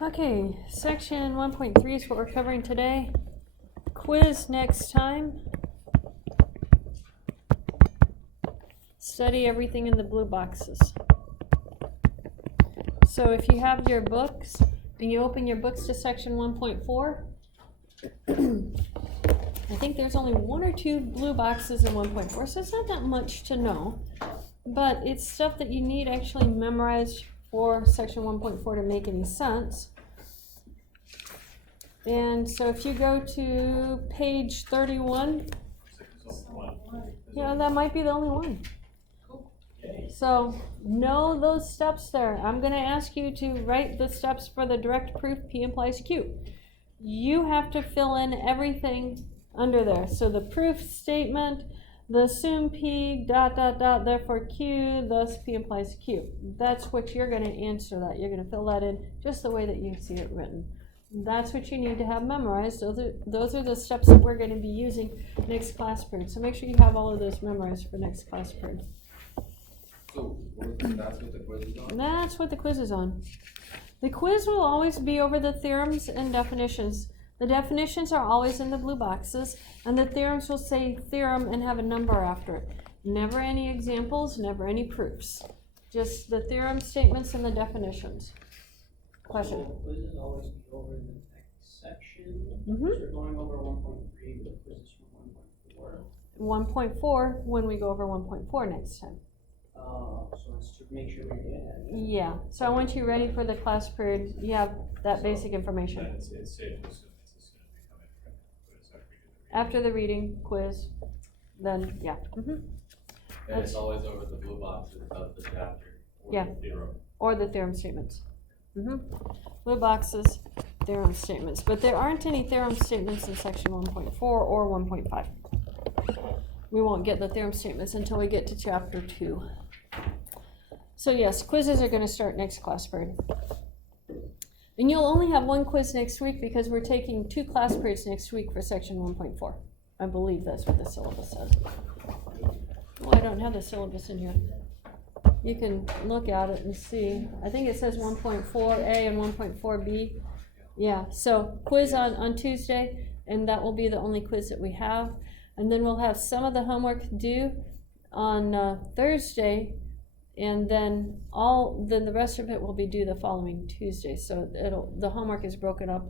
Okay, section 1.3 is what we're covering today. Quiz next time. Study everything in the blue boxes. So if you have your books and you open your books to section 1.4, I think there's only 1 or 2 blue boxes in 1.4, so it's not that much to know, but it's stuff that you need actually memorized for section 1.4 to make any sense. And so if you go to page 31, yeah, that might be the only one. So know those steps there. I'm going to ask you to write the steps for the direct proof P implies Q. You have to fill in everything under there. So the proof statement, the assume P, ... therefore Q, thus P implies Q. That's what you're going to answer that. You're going to fill that in just the way that you see it written. That's what you need to have memorized. Those are the steps that we're going to be using next class period. So make sure you have all of those memorized for next class period. So that's what the quiz is on? That's what the quiz is on. The quiz will always be over the theorems and definitions. The definitions are always in the blue boxes, and the theorems will say theorem and have a number after it. Never any examples, never any proofs. Just the theorem statements and the definitions. Question? So the quiz is always be over in the next section. Mm-hmm. So we're going over 1.3, but the quiz is from 1.4. 1.4 when we go over 1.4 next time. So it's to make sure we get ahead. Yeah, so I want you ready for the class period. You have that basic information. It's safe to assume it's just going to be coming from the quiz After the reading, quiz, then, yeah. Mm-hmm. And it's always over the blue boxes of the chapter. Or Yeah. the theorem. Or the theorem statements. Mm-hmm. Blue boxes, theorem statements. But there aren't any theorem statements in section 1.4 or 1.5. We won't get the theorem statements until we get to chapter 2. So yes, quizzes are going to start next class period. And you'll only have 1 quiz next week because we're taking 2 class periods next week for section 1.4. I believe that's what the syllabus says. Well, I don't have the syllabus in here. You can look at it and see. I think it says 1.4A and 1.4B. Yeah, so quiz on Tuesday, and that will be the only quiz that we have. And then we'll have some of the homework due on Thursday, and then the rest of it will be due the following Tuesday. So the homework is broken up,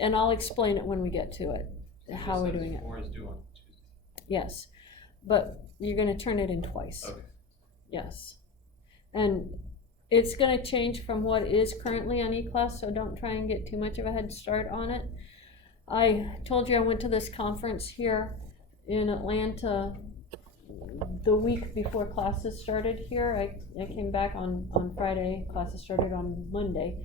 and I'll explain it when we get to it, how we're doing it. 4 is due on Tuesday. Yes, but you're going to turn it in twice. Okay. Yes, and it's going to change from what is currently on eClass, so don't try and get too much of a head start on it. I told you I went to this conference here in Atlanta the week before classes started here. I came back on Friday, classes started on Monday.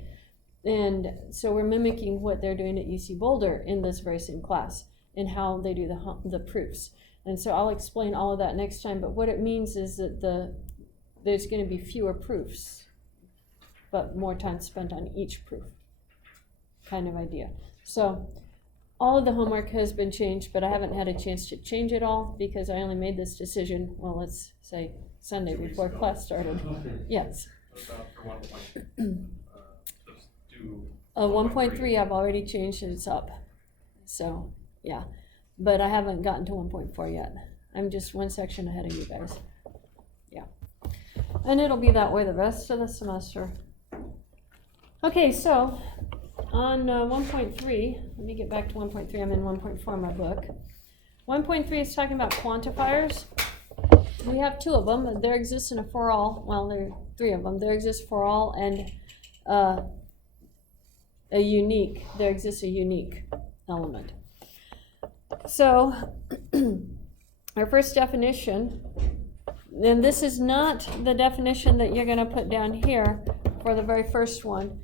And so we're mimicking what they're doing at UC Boulder in this very same class and how they do the proofs. And so I'll explain all of that next time, but what it means is that there's going to be fewer proofs, but more time spent on each proof kind of idea. So all of the homework has been changed, but I haven't had a chance to change it all because I only made this decision, well, let's say Sunday before class started. Yes. For 1.3 I've already changed and it's up. So, yeah. But I haven't gotten to 1.4 yet. I'm just 1 section ahead of you guys. Yeah. And it'll be that way the rest of the semester. Okay, so on 1.3, let me get back to 1.3. I'm in 1.4 in my book. 1.3 is talking about quantifiers. We have 2 of them. There exists in a for all. Well, there are 3 of them. There exists for all and a unique. There exists a unique element. So our first definition, and this is not the definition that you're going to put down here for the very first one.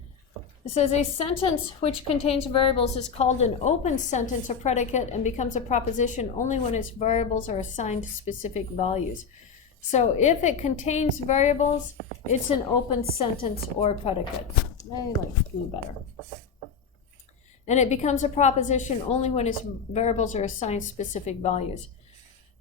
It says a sentence which contains variables is called an open sentence or predicate and becomes a proposition only when its variables are assigned specific values. So if it contains variables, it's an open sentence or predicate. I like blue better. And it becomes a proposition only when its variables are assigned specific values.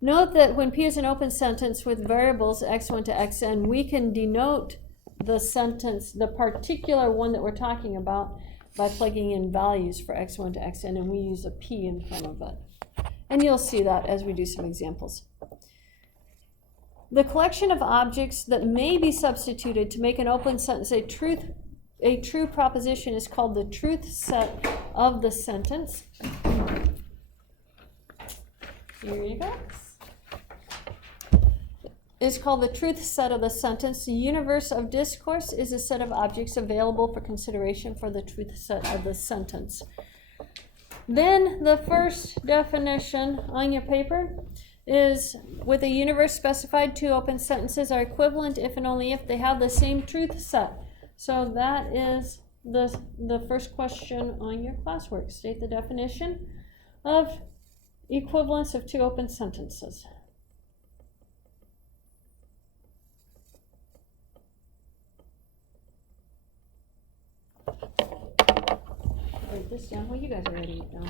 Note that when P is an open sentence with variables x1 to xn, we can denote the sentence, the particular one that we're talking about, by plugging in values for x1 to xn, and we use a p in front of it. And you'll see that as we do some examples. The collection of objects that may be substituted to make an open sentence a true proposition is called the truth set of the sentence. Here you go. Is called the truth set of the sentence. The universe of discourse is a set of objects available for consideration for the truth set of the sentence. Then the first definition on your paper is, with a universe specified, two open sentences are equivalent if and only if they have the same truth set. So that is the first question on your classwork. State the definition of equivalence of two open sentences. Write this down. Well, you guys are writing it down.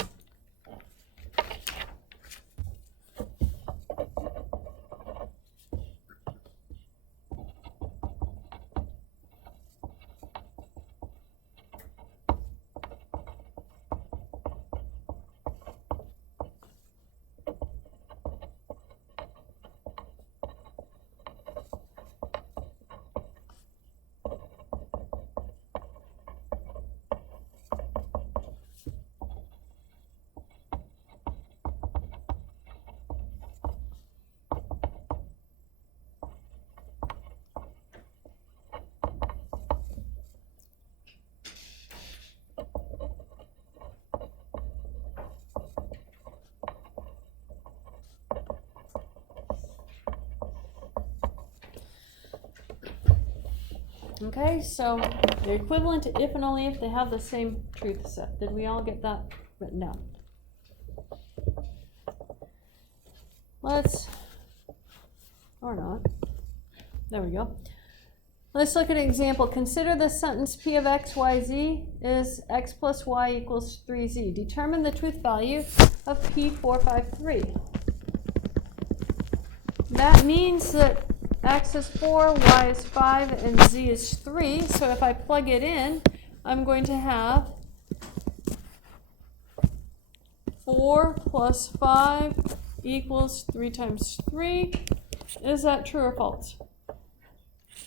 Okay, so they're equivalent if and only if they have the same truth set. Did we all get that written down? Or not. There we go. Let's look at an example. Consider the sentence P of x, y, z is x plus y equals 3z. Determine the truth value of P453. That means that x is 4, y is 5, and z is 3. So if I plug it in, I'm going to have 4 plus 5 equals 3 times 3. Is that true or false?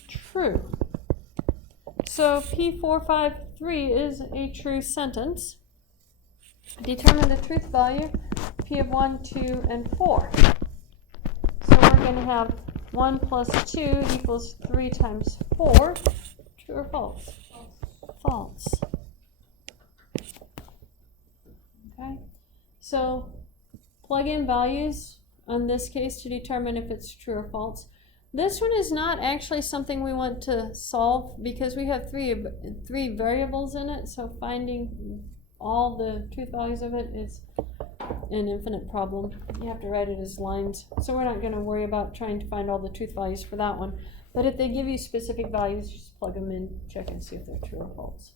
True. So P453 is a true sentence. Determine the truth value, P of 1, 2, and 4. So we're going to have 1 plus 2 equals 3 times 4. True or false? False. Okay. So plug in values on this case to determine if it's true or false. This one is not actually something we want to solve because we have three variables in it. So finding all the truth values of it is an infinite problem. You have to write it as lines. So we're not going to worry about trying to find all the truth values for that one. But if they give you specific values, just plug them in, check and see if they're true or false.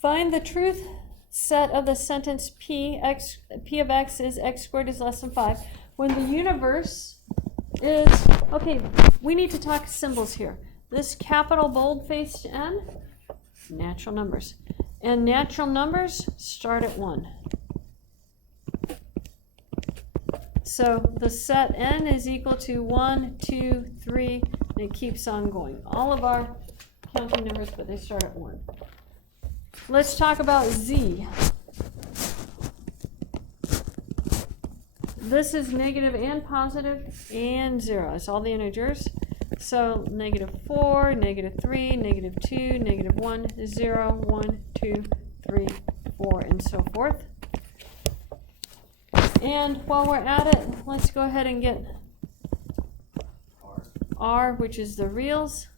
Find the truth set of the sentence P of x is x squared is less than 5. When the universe is, okay, we need to talk symbols here. This capital bold-faced N, natural numbers. And natural numbers start at 1. So the set N is equal to 1, 2, 3, and it keeps on going. All of our counting numbers, but they start at 1. Let's talk about Z. This is negative and positive and 0. It's all the integers. So negative 4, negative 3, negative 2, negative 1, 0, 1, 2, 3, 4, and so forth. And while we're at it, let's go ahead and get R, which is the reals.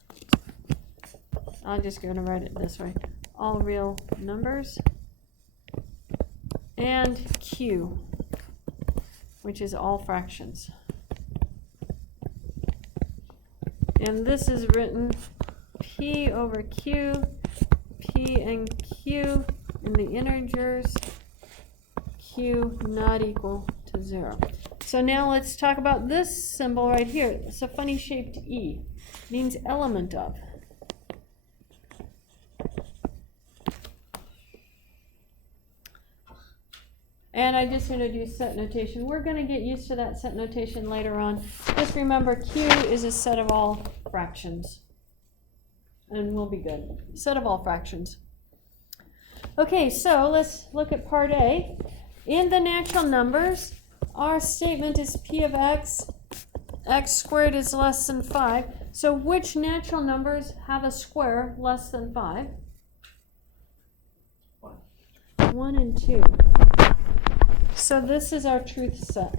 I'm just going to write it this way. All real numbers. And Q, which is all fractions. And this is written P over Q, P and Q in the integers, Q not equal to 0. So now let's talk about this symbol right here. It's a funny shaped E. Means element of. And I just introduced set notation. We're going to get used to that set notation later on. Just remember Q is a set of all fractions. And we'll be good. Set of all fractions. Okay, so let's look at part A. In the natural numbers, our statement is P of x, x squared is less than 5. So which natural numbers have a square less than 5? 1 and 2. So this is our truth set.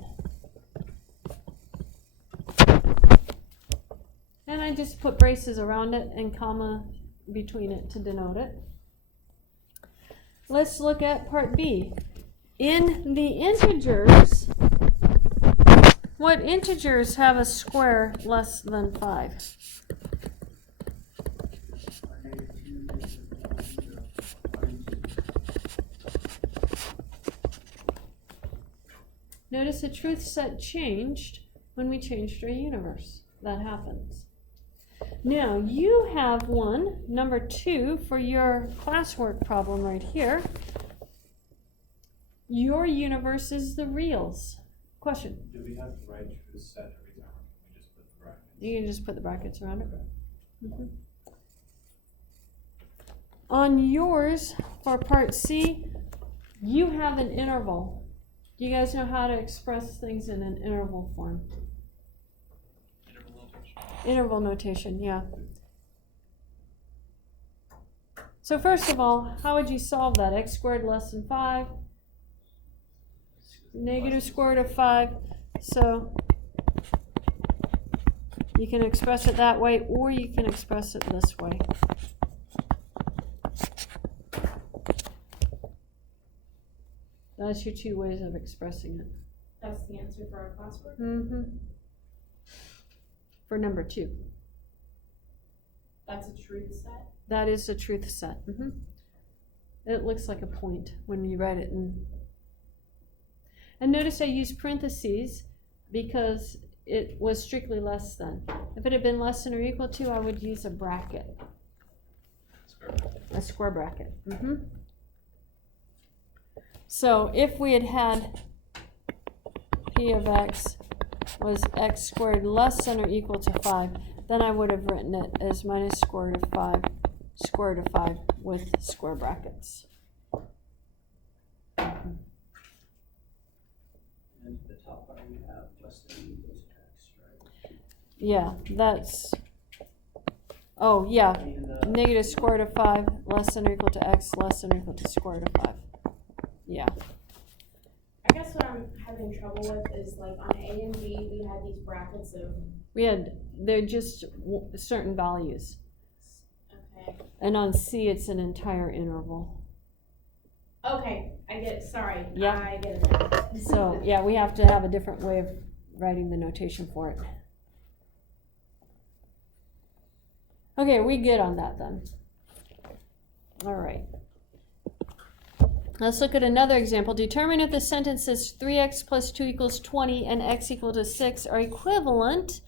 And I just put braces around it and comma between it to denote it. Let's look at part B. In the integers, what integers have a square less than 5? Notice the truth set changed when we changed our universe. That happens. Now, you have one, number 2, for your classwork problem right here. Your universe is the reals. Question? Do we have the right truth set every time, or can we just put the brackets? You can just put the brackets around it. Mhm. On yours, for part C, you have an interval. Do you guys know how to express things in an interval form? Interval notation. Interval notation, yeah. So first of all, how would you solve that? X squared less than 5. Negative square root of 5. So you can express it that way, or you can express it this way. That's your 2 ways of expressing it. That's the answer for our classwork? Mm-hmm. For number 2. That's a truth set? That is the truth set. Mm-hmm. It looks like a point when you write it in. And notice I used parentheses because it was strictly less than. If it had been less than or equal to, I would use a bracket. Square bracket. A square bracket. Mm-hmm. So if we had had P of x was x squared less than or equal to 5, then I would have written it as minus square root of 5, square root of 5 with square brackets. And at the top part you have less than or equal to x, right? Yeah, that's, oh yeah, And, negative square root of 5 less than or equal to x less than or equal to square root of 5. Yeah. I guess what I'm having trouble with is like on A and B, we had these brackets of, They're just certain values. okay. And on C, it's an entire interval. Okay, I get it, sorry. Yeah. I get it now. So, yeah, we have to have a different way of writing the notation for it. Okay, we good on that then. All right. Let's look at another example. Determine if the sentences 3x plus 2 equals 20 and x equal to 6 are equivalent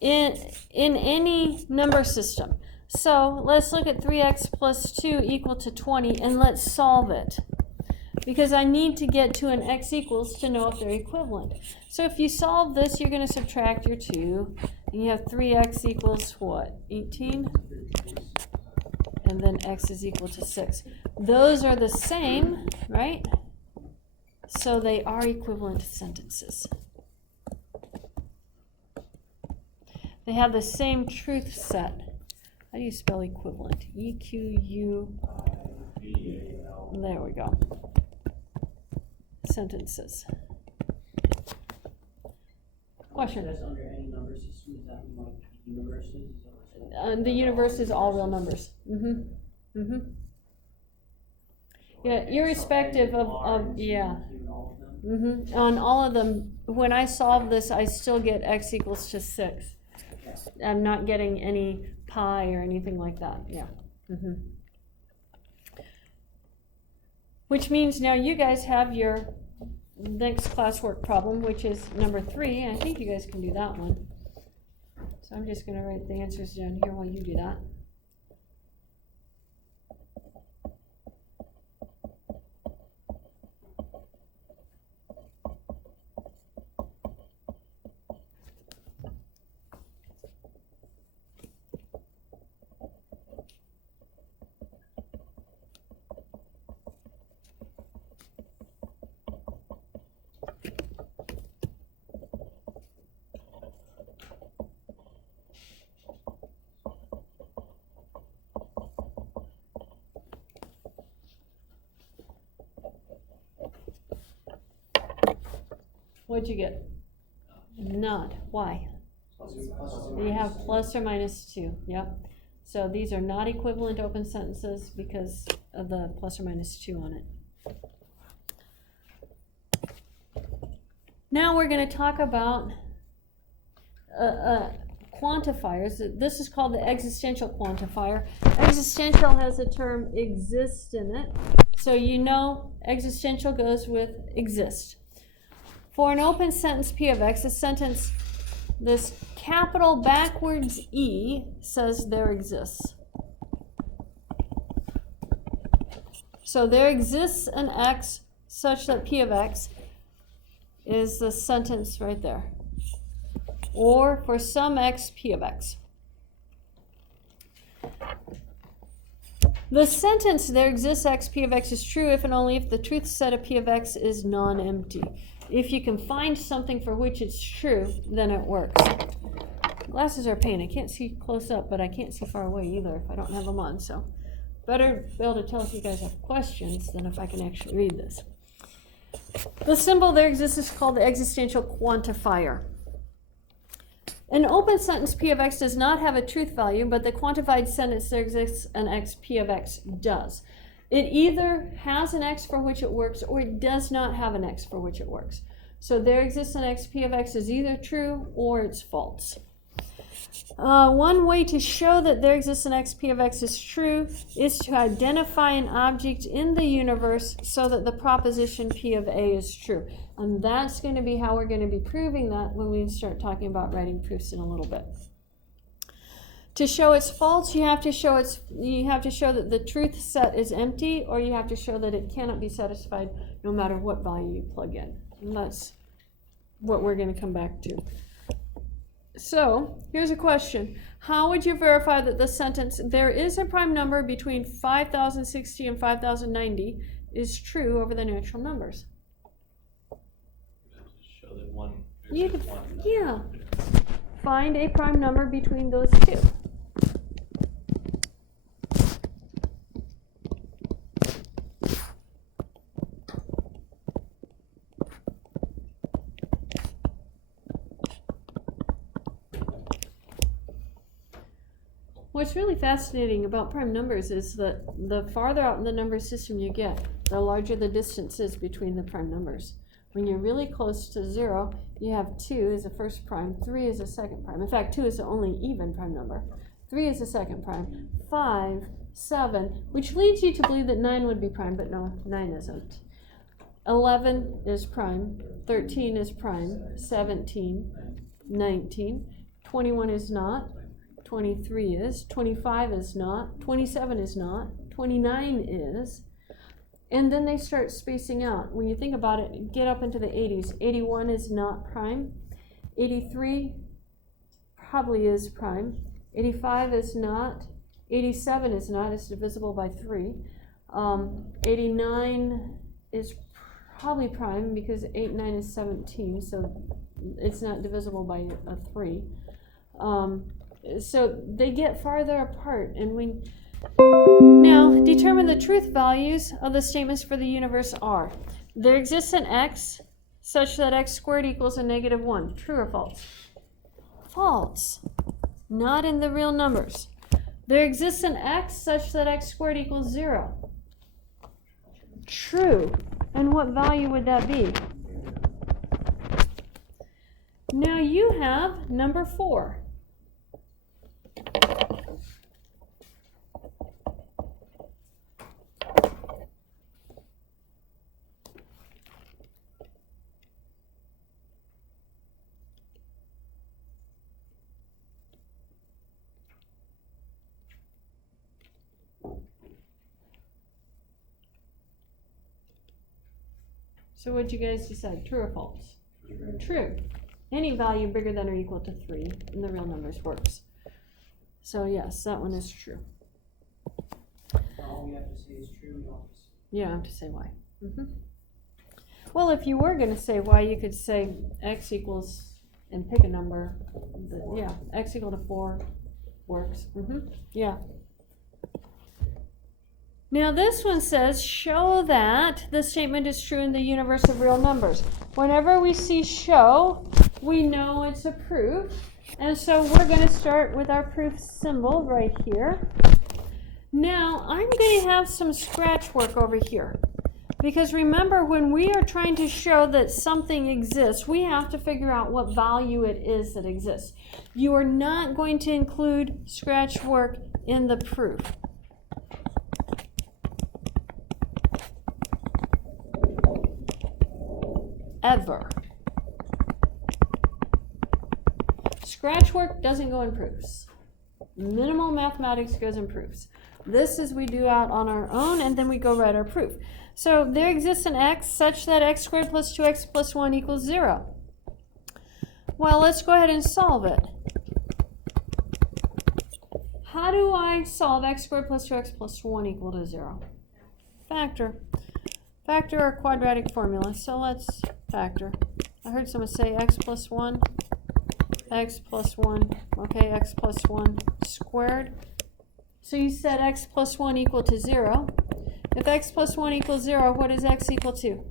in any number system. So let's look at 3x plus 2 equal to 20 and let's solve it. Because I need to get to an x equals to know if they're equivalent. So if you solve this, you're going to subtract your 2. And you have 3x equals what? 18? And then x is equal to 6. Those are the same, right? So they are equivalent sentences. They have the same truth set. How do you spell equivalent? E-Q-U. There we go. Sentences. Question? That's under any number system, is that like universes? Is that what you're saying? The universe is all real numbers. Mm-hmm. Mm-hmm. Yeah, irrespective of yeah. Mm-hmm. On all of them, when I solve this, I still get x equals to 6. I'm not getting any pi or anything like that. Yeah. Mm-hmm. Which means now you guys have your next classwork problem, which is number 3. I think you guys can do that one. So I'm just gonna write the answers down here while you do that. What'd you get? Not. Why? You have plus or minus 2. Yep. So these are not equivalent open sentences because of the plus or minus 2 on it. Now we're going to talk about quantifiers. This is called the existential quantifier. Existential has the term exist in it. So you know existential goes with exist. For an open sentence P of X, this capital backwards E says there exists. So there exists an X such that P of X is the sentence right there. Or for some X, P of X. The sentence there exists X, P of X is true if and only if the truth set of P of X is non-empty. If you can find something for which it's true, then it works. Glasses are a pain. I can't see close up, but I can't see far away either if I don't have them on. So better be able to tell if you guys have questions than if I can actually read this. The symbol there exists is called the existential quantifier. An open sentence P of X does not have a truth value, but the quantified sentence there exists an X, P of X does. It either has an X for which it works or it does not have an X for which it works. So there exists an X, P of X is either true or it's false. One way to show that there exists an X, P of X is true is to identify an object in the universe so that the proposition P of A is true. And that's going to be how we're going to be proving that when we start talking about writing proofs in a little bit. To show it's false, you have to show that the truth set is empty, or you have to show that it cannot be satisfied no matter what value you plug in. And that's what we're going to come back to. So, here's a question. How would you verify that the sentence, there is a prime number between 5060 and 5090, is true over the natural numbers? Show that one. You could, yeah. Find a prime number between those two. What's really fascinating about prime numbers is that the farther out in the number system you get, the larger the distance is between the prime numbers. When you're really close to 0, you have 2 as the first prime, 3 is the second prime. In fact, 2 is the only even prime number. 3 is the second prime, 5, 7, which leads you to believe that 9 would be prime, but no, 9 isn't. 11 is prime, 13 is prime, 17, 19, 21 is not, 23 is, 25 is not, 27 is not, 29 is, and then they start spacing out. When you think about it, get up into the 80s. 81 is not prime. 83 probably is prime. 85 is not. 87 is not. It's divisible by 3. 89 is probably prime because 8, 9 is 17, so it's not divisible by 3. So they get farther apart, and now determine the truth values of the statements for the universe are: there exists an X such that X squared equals a negative 1. True or false? False. Not in the real numbers. There exists an X such that X squared equals 0. True. And what value would that be? Now you have number 4. So what'd you guys decide, true or false? True. Any value bigger than or equal to 3 in the real numbers works. So yes, that one is true. All we have to say is true, we don't have to say. You don't have to say why. Well, if you were going to say why, you could say x equals, and pick a number. Yeah, x equal to 4 works. Yeah. Now this one says, show that the statement is true in the universe of real numbers. Whenever we see show, we know it's a proof. And so we're going to start with our proof symbol right here. Now I'm going to have some scratch work over here. Because remember, when we are trying to show that something exists, we have to figure out what value it is that exists. You are not going to include scratch work in the proof. Ever. Scratch work doesn't go in proofs. Minimal mathematics goes in proofs. This is we do out on our own, and then we go write our proof. So there exists an x such that x squared plus 2x plus 1 equals 0. Well, let's go ahead and solve it. How do I solve x squared plus 2x plus 1 equal to 0? Factor. Factor our quadratic formula. So let's factor. I heard someone say x plus 1, x plus 1, okay, x plus 1 squared. So you said x plus 1 equal to 0. If x plus 1 equals 0, what is x equal to?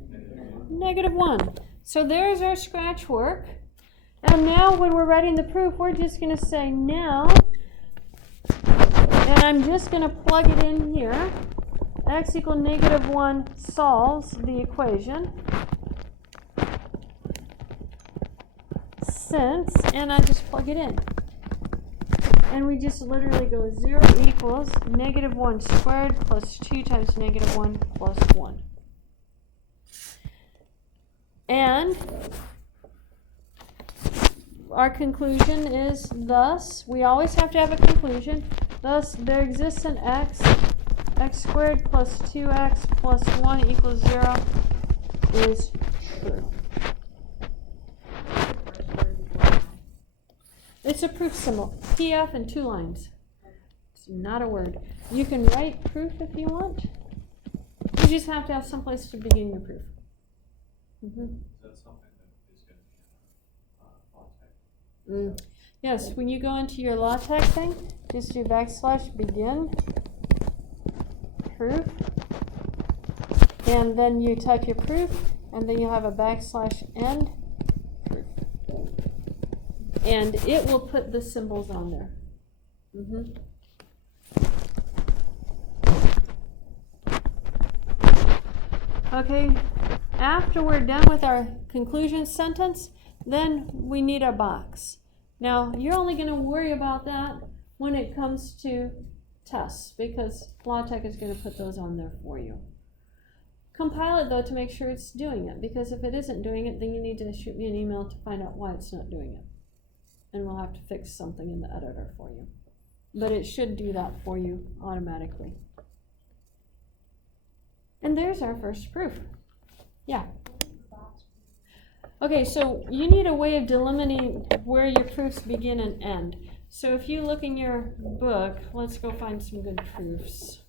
Negative 1. So there's our scratch work. And now when we're writing the proof, we're just going to say now, and I'm just going to plug it in here. X equal negative 1 solves the equation. Since, and I just plug it in. And we just literally go 0 equals negative 1 squared plus 2 times negative 1 plus 1. And our conclusion is thus, we always have to have a conclusion, thus there exists an x squared plus 2x plus 1 equals 0 is true. It's a proof symbol, PF and 2 lines. It's not a word. You can write proof if you want. You just have to have someplace to begin your proof. Is that something that is going to be in LaTeX? Yes, when you go into your LaTeX thing, just do \begin proof, and then you type your proof, and then you have a \end proof. And it will put the symbols on there. Okay, after we're done with our conclusion sentence, then we need a box. Now, you're only going to worry about that when it comes to tests, because LaTeX is going to put those on there for you. Compile it, though, to make sure it's doing it, because if it isn't doing it, then you need to shoot me an email to find out why it's not doing it. And we'll have to fix something in the editor for you. But it should do that for you automatically. And there's our first proof. Yeah. Okay, so you need a way of delimiting where your proofs begin and end. So if you look in your book, let's go find some good proofs.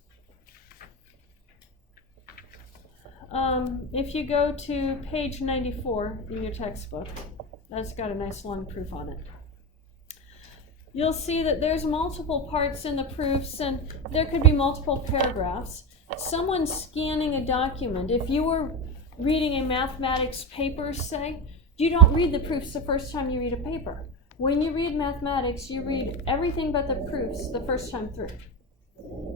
If you go to page 94 in your textbook, that's got a nice long proof on it. You'll see that there's multiple parts in the proofs, and there could be multiple paragraphs. Someone's scanning a document. If you were reading a mathematics paper, say, you don't read the proofs the first time you read a paper. When you read mathematics, you read everything but the proofs the first time through.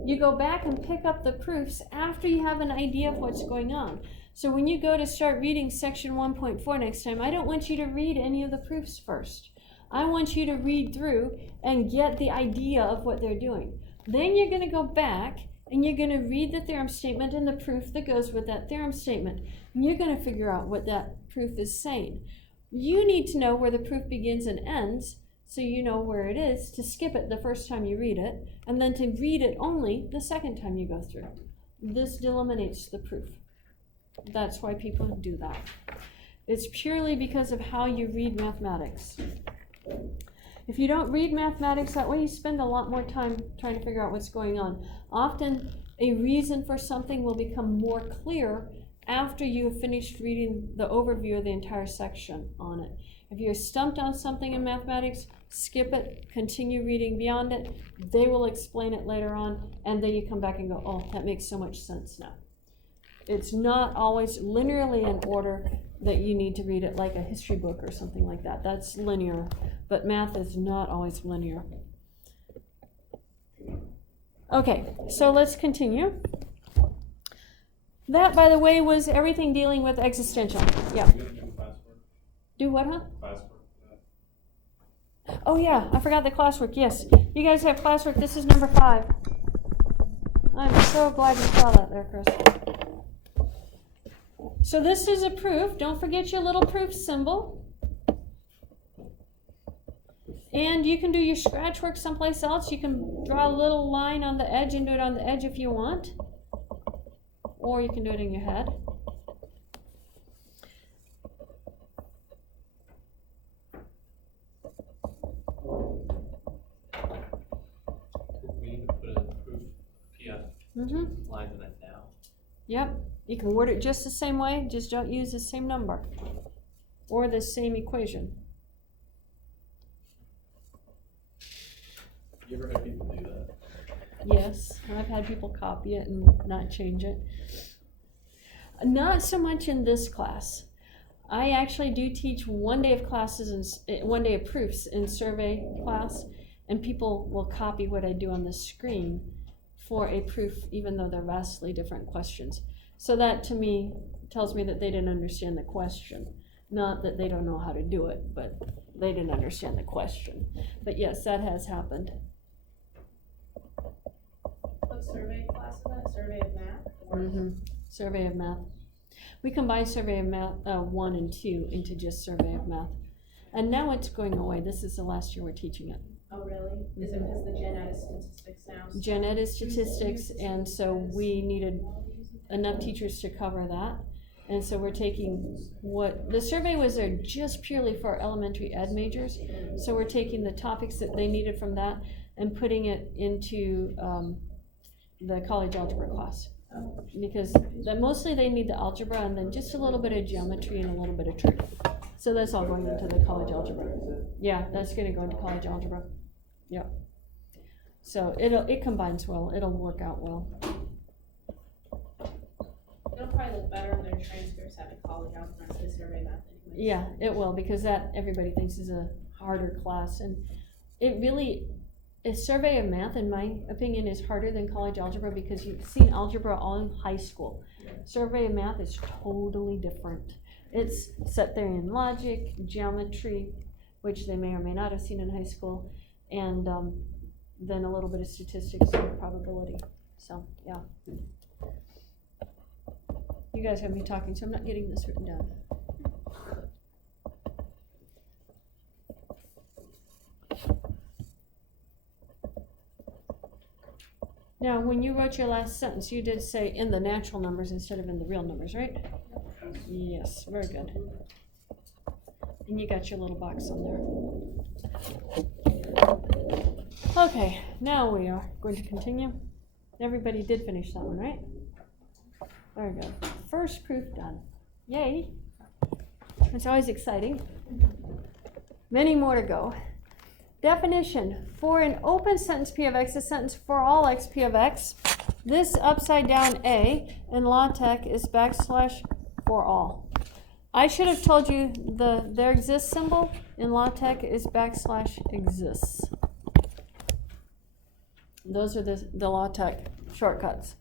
You go back and pick up the proofs after you have an idea of what's going on. So when you go to start reading section 1.4 next time, I don't want you to read any of the proofs first. I want you to read through and get the idea of what they're doing. Then you're going to go back and you're going to read the theorem statement and the proof that goes with that theorem statement. And you're going to figure out what that proof is saying. You need to know where the proof begins and ends, so you know where it is, to skip it the first time you read it, and then to read it only the second time you go through. This delimitates the proof. That's why people do that. It's purely because of how you read mathematics. If you don't read mathematics that way, you spend a lot more time trying to figure out what's going on. Often, a reason for something will become more clear after you have finished reading the overview of the entire section on it. If you're stumped on something in mathematics, skip it, continue reading beyond it. They will explain it later on, and then you come back and go, oh, that makes so much sense now. It's not always linearly in order that you need to read it like a history book or something like that. That's linear, but math is not always linear. Okay, so let's continue. That, by the way, was everything dealing with existential. Yeah. You're gonna do classwork? Do what, huh? Classwork. Oh yeah, I forgot the classwork. Yes, you guys have classwork. This is number 5. I'm so glad you saw that there, Chris. So this is a proof. Don't forget your little proof symbol. And you can do your scratch work someplace else. You can draw a little line on the edge and do it on the edge if you want. Or you can do it in your head. We need to put a proof PF Mm-hmm. lines in it now. Yep. You can word it just the same way, just don't use the same number or the same equation. You ever had people do that? Yes, I've had people copy it and not change it. Not so much in this class. I actually do teach 1 day of classes and 1 day of proofs in survey class, and people will copy what I do on the screen for a proof, even though they're vastly different questions. So that to me tells me that they didn't understand the question. Not that they don't know how to do it, but they didn't understand the question. But yes, that has happened. What survey class is that? Survey of math? Or Mm-hmm. Survey of math. We combine survey of math 1 and 2 into just survey of math. And now it's going away. This is the last year we're teaching it. Oh, really? Is it because the gen ed is statistics now? Gen ed is statistics, and so we needed enough teachers to cover that. And so we're taking what, the survey was there just purely for our elementary ed majors. So we're taking the topics that they needed from that and putting it into the college algebra class. Because mostly they need the algebra and then just a little bit of geometry and a little bit of trig. So that's all going into the college algebra. Yeah, that's going to go into college algebra. Yeah. So it combines well. It'll work out well. It'll probably look better on their transcripts having college algebra instead of survey math anyway. Yeah, it will, because that everybody thinks is a harder class, and it really. A survey of math, in my opinion, is harder than college algebra because you've seen algebra all in high school. Survey of math is totally different. It's set theory and logic, geometry, which they may or may not have seen in high school, and then a little bit of statistics and probability. So, yeah. You guys have me talking, so I'm not getting this written down. Now, when you wrote your last sentence, you did say in the natural numbers instead of in the real numbers, right? Yes, very good. And you got your little box on there. Okay, now we are going to continue. Everybody did finish that one, right? Very good. First proof done. Yay. It's always exciting. Many more to go. Definition: for an open sentence P of X, a sentence for all X P of X, this upside down A in LaTeX is / for all. I should have told you the there exists symbol in LaTeX is / exists. Those are the LaTeX shortcuts.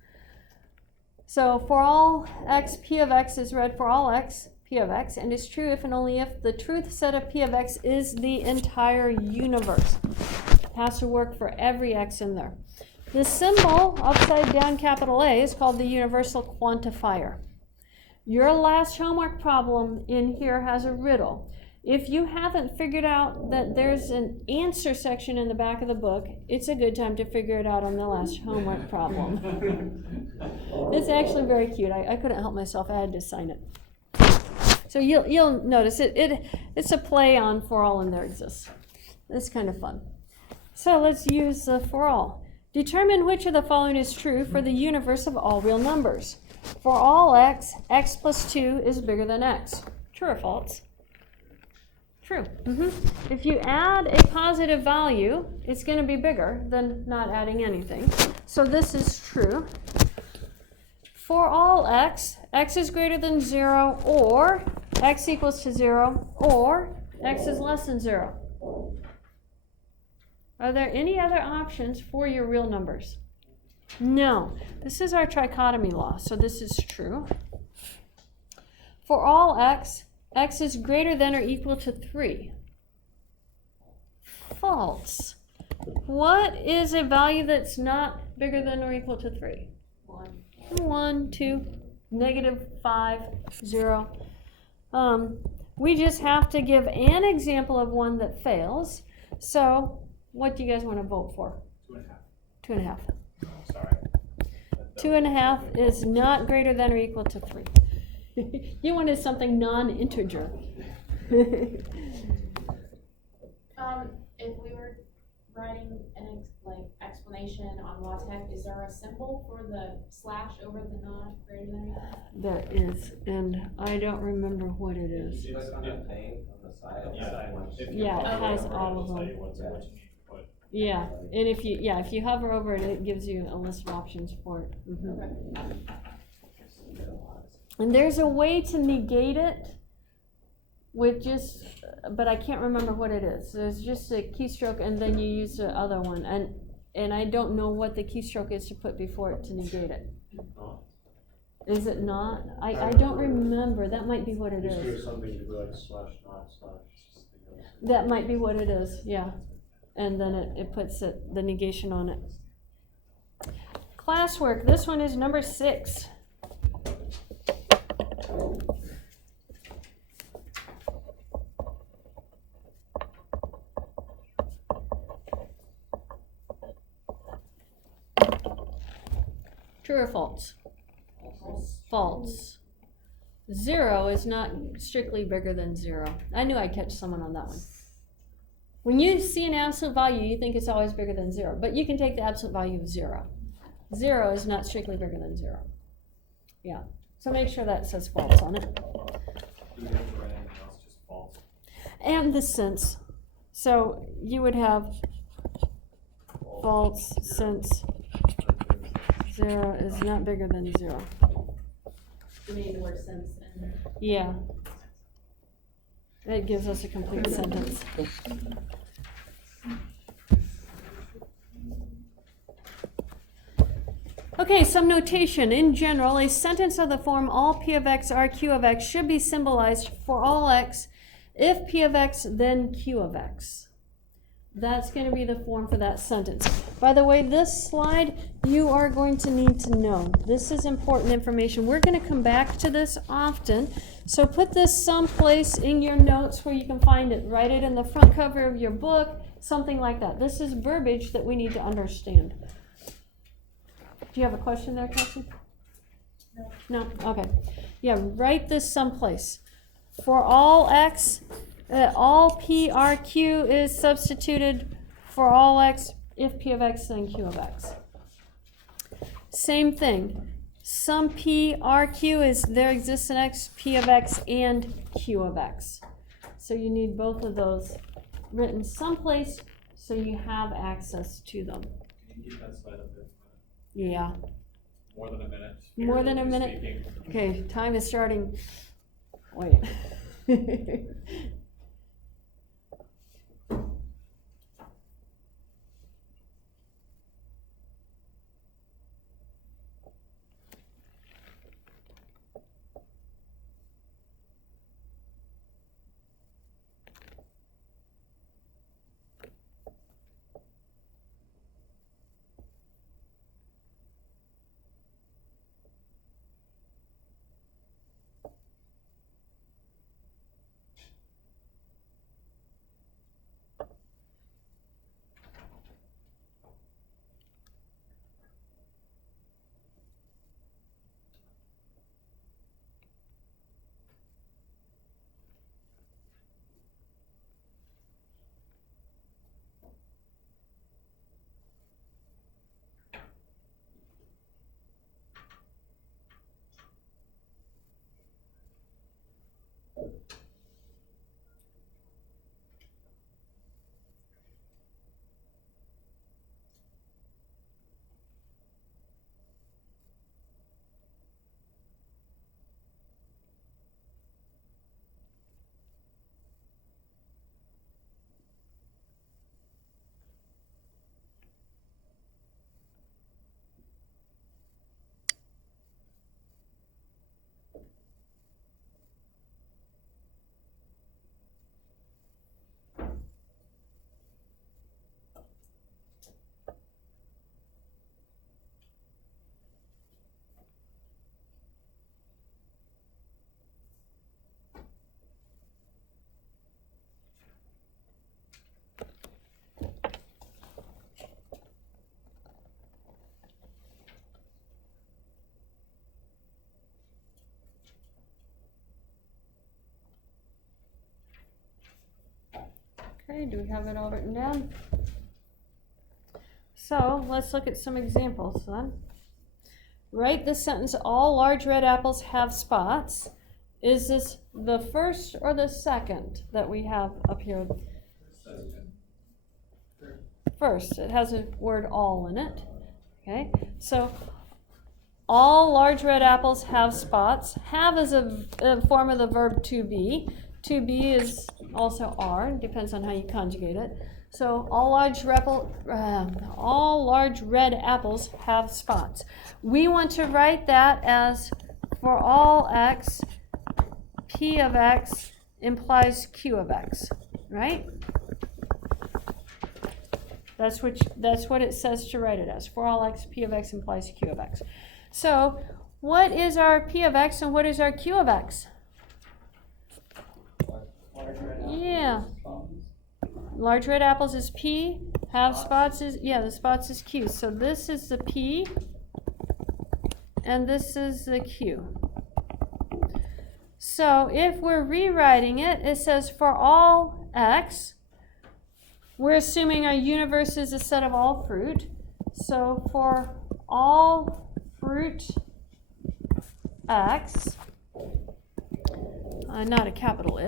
So for all X, P of X is read for all X, P of X, and is true if and only if the truth set of P of X is the entire universe. It has to work for every X in there. The symbol, upside down capital A, is called the universal quantifier. Your last homework problem in here has a riddle. If you haven't figured out that there's an answer section in the back of the book, it's a good time to figure it out on the last homework problem. It's actually very cute. I couldn't help myself. I had to sign it. So you'll notice it's a play on for all and there exists. It's kind of fun. So let's use for all. Determine which of the following is true for the universe of all real numbers. For all x, x plus 2 is bigger than x. True or false? True. If you add a positive value, it's going to be bigger than not adding anything. So this is true. For all x, x is greater than 0, or x equals to 0, or x is less than 0. Are there any other options for your real numbers? No. This is our trichotomy law, so this is true. For all x, x is greater than or equal to 3. False. What is a value that's not bigger than or equal to 3? 1, 2, negative 5, 0. We just have to give an example of one that fails. So what do you guys want to vote for? 2.5. 2.5. Sorry. 2.5 is not greater than or equal to 3. You wanted something non-integer. If we were writing an explanation on LaTeX, is there a symbol for the slash over the not greater than? There is, and I don't remember what it is. You click on the thing on the side. Yeah, it has all of them. What you need to put. Yeah, and if you hover over it, it gives you a list of options for it. And there's a way to negate it with just, but I can't remember what it is. There's just a keystroke and then you use the other one. And I don't know what the keystroke is to put before it to negate it. Is it not? I don't remember. That might be what it is. There's something to be like slash not slash. That might be what it is, yeah. And then it puts the negation on it. Classwork, this one is number 6. True or false? False. 0 is not strictly bigger than 0. I knew I'd catch someone on that one. When you see an absolute value, you think it's always bigger than 0, but you can take the absolute value of 0. 0 is not strictly bigger than 0. Yeah, so make sure that says false on it. Do we have to write anything else, just false? And the since. So you would have false since 0 is not bigger than 0. You mean the word since in there? Yeah. It gives us a complete sentence. Okay, some notation. In general, a sentence of the form all p of x are q of x should be symbolized for all x if p of x then q of x. That's going to be the form for that sentence. By the way, this slide you are going to need to know. This is important information. We're going to come back to this often. So put this someplace in your notes where you can find it. Write it in the front cover of your book, something like that. This is verbiage that we need to understand. Do you have a question there, Kelsey? No? Okay. Yeah, write this someplace. For all x, all p r q is substituted for all x if p of x then q of x. Same thing. Some p r q is there exists an x, p of x, and q of x. So you need both of those written someplace so you have access to them. Can you keep that slide up there? Yeah. More than a minute. More than a minute? Okay, time is starting. Wait. Okay, do we have it all written down? So let's look at some examples then. Write the sentence, all large red apples have spots. Is this the first or the second that we have up here? First, it has a word all in it. Okay, so all large red apples have spots. Have is a form of the verb to be. To be is also are, depends on how you conjugate it. So all large red apples have spots. We want to write that as for all x, p of x implies q of x, right? That's what it says to write it as. For all x, p of x implies q of x. So what is our p of x and what is our q of x? Yeah. Large red apples is P, have spots is, the spots is Q. So this is the P, and this is the Q. So if we're rewriting it, it says for all X, we're assuming our universe is a set of all fruit. So for all fruit X, not a capital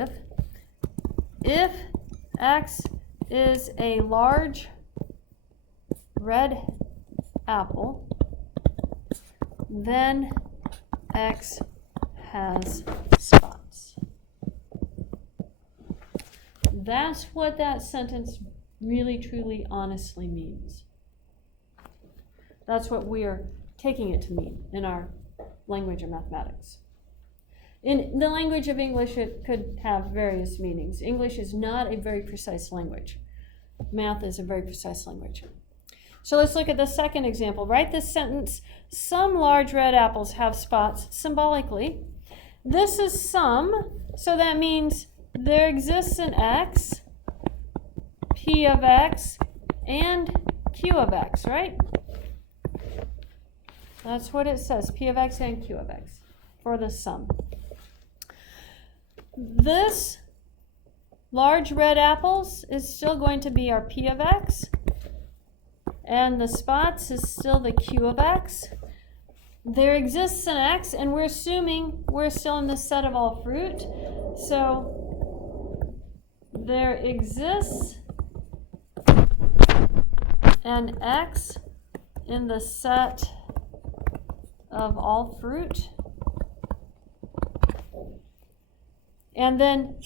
if X is a large red apple, then X has spots. That's what that sentence really, truly, honestly means. That's what we're taking it to mean in our language of mathematics. In the language of English, it could have various meanings. English is not a very precise language. Math is a very precise language. So let's look at the second example. Write this sentence, some large red apples have spots, symbolically. This is some, so that means there exists an x, p of x, and q of x, right? That's what it says, p of x and q of x, for the sum. This large red apples is still going to be our p of x, and the spots is still the q of x. There exists an x, and we're assuming we're still in the set of all fruit. So there exists an x in the set of all fruit. And then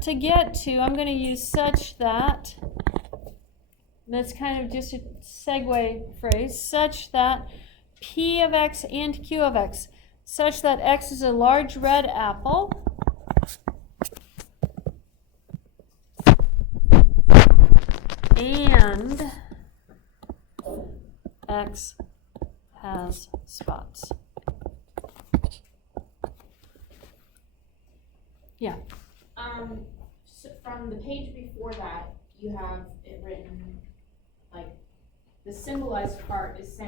to get to, I'm going to use such that, that's kind of just a segue phrase, such that p of x and q of x, such that x is a large red apple, and x has spots. Yeah. So from the page before that, you have it written, like, the symbolized part is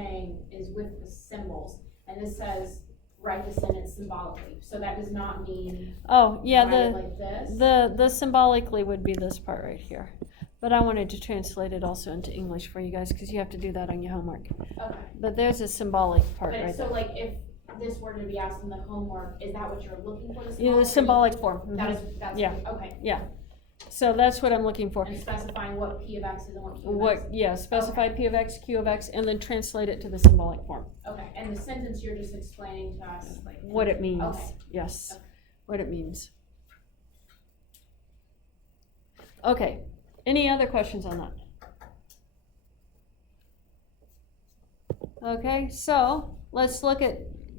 with the symbols, and this says, write the sentence symbolically. So that does not mean Oh, yeah, write it like this. the symbolically would be this part right here. But I wanted to translate it also into English for you guys, because you have to do that on your homework. Okay. But there's a symbolic part But right so there. like if this were to be asked in the homework, is that what you're looking for? The symbolic form. Mhm. That's Yeah. okay. So that's what I'm looking for. And specifying what p of x is and what q of x. Specify p of x, q of x, and then translate it to the symbolic form. Okay, and the sentence you're just explaining to us, like. What it means. Okay. Yes. Okay. What it means. Okay. Any other questions on that? Okay, so let's look at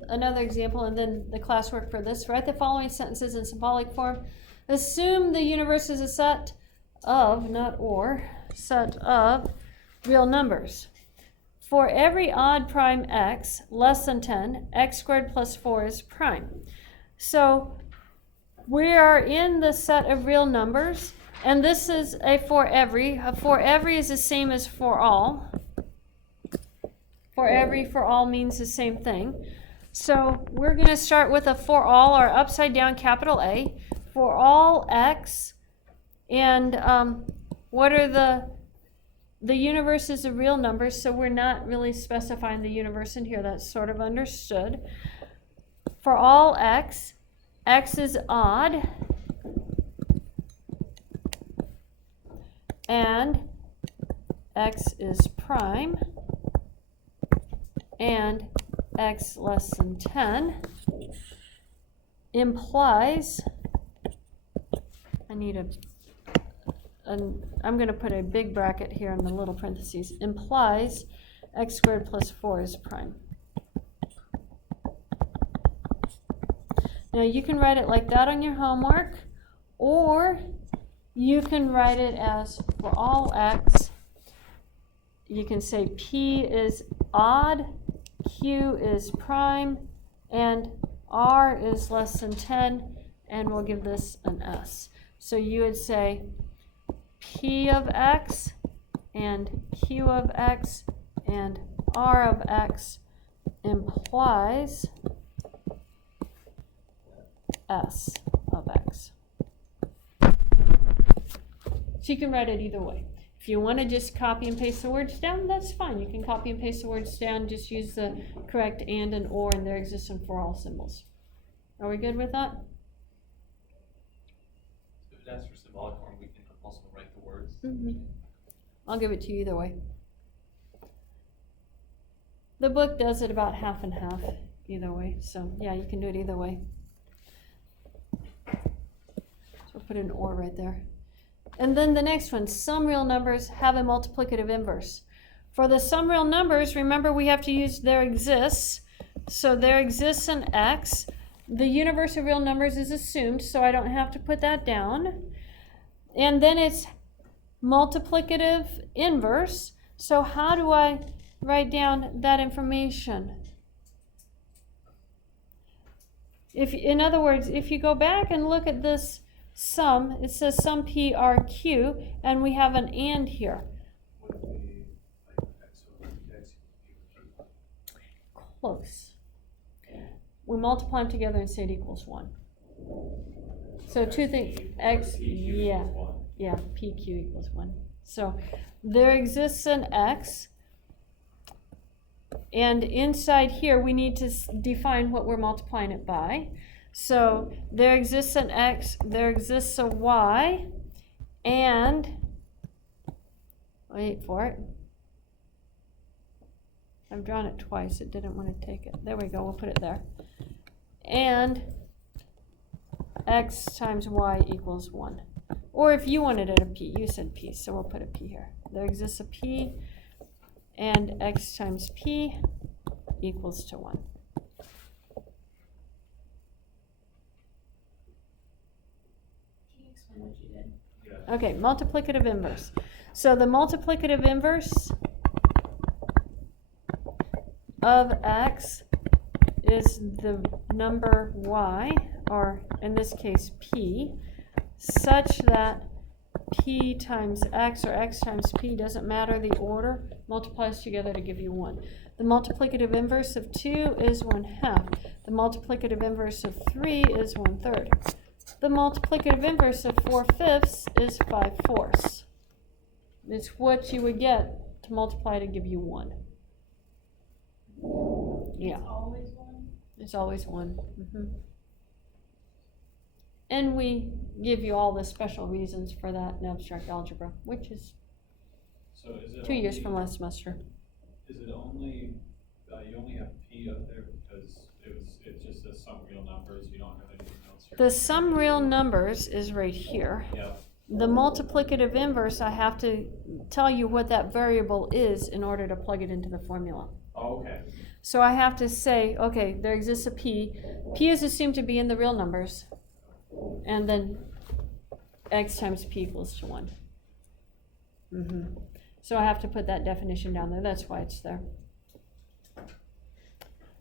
another example and then the classwork for this. Write the following sentences in symbolic form. Assume the universe is a set of, not or, set of real numbers. For every odd prime x less than 10, x squared plus 4 is prime. So we are in the set of real numbers, and this is a for every. A for every is the same as for all. For every, for all means the same thing. So we're going to start with a for all, or upside down capital A. For all x And what are the universe is a real number, so we're not really specifying the universe in here. That's sort of understood. For all x, x is odd, and x is prime, and x less than 10 implies, I'm going to put a big bracket here in the little parentheses, implies x squared plus 4 is prime. Now you can write it like that on your homework, or you can write it as for all x, you can say P is odd, Q is prime, and R is less than 10, and we'll give this an S. So you would say P of x and Q of x and R of x implies S of x. So you can write it either way. If you want to just copy and paste the words down, that's fine. You can copy and paste the words down, just use the correct and or, and there exists in for all symbols. Are we good with that? If it asks for symbolic form, we can also write the words. I'll give it to you either way. The book does it about half and half either way, so yeah, you can do it either way. So put an or right there. And then the next one, some real numbers have a multiplicative inverse. For the some real numbers, remember we have to use there exists. So there exists an x. The universe of real numbers is assumed, so I don't have to put that down. And then it's multiplicative inverse. So how do I write down that information? In other words, if you go back and look at this sum, it says sum P R Q, and we have an and here. Would be like x over x equals p. Close. We multiply them together and say it equals 1. So two things, x, yeah, PQ equals 1. So there exists an x, and inside here we need to define what we're multiplying it by. So there exists an x, there exists a y, and, wait for it. I've drawn it twice, it didn't want to take it. There we go, we'll put it there. And x times y equals 1. Or if you wanted it a p, you said p, so we'll put a p here. There exists a p, and x times p equals to 1. Can you explain what you did? Yeah. Okay, multiplicative inverse. So the multiplicative inverse of x is the number y, or in this case p, such that p times x or x times p, doesn't matter the order, multiplies together to give you 1. The multiplicative inverse of 2 is 1/2. The multiplicative inverse of 3 is 1/3. The multiplicative inverse of 4/5 is 5/4. It's what you would get to multiply to give you 1. Yeah. It's always 1? It's always 1. And we give you all the special reasons for that in abstract algebra, which is So is it 2 years only- from last semester. Is it only, you only have p up there because it just says some real numbers, you don't have anything else here? The sum real numbers is right here. Yeah, The multiplicative inverse, I have to tell you what that variable is in order to plug it into the formula. oh, okay, So I have to say, okay, there exists a p. P is assumed to be in the real numbers. And then x times p equals to 1. So I have to put that definition down there. That's why it's there.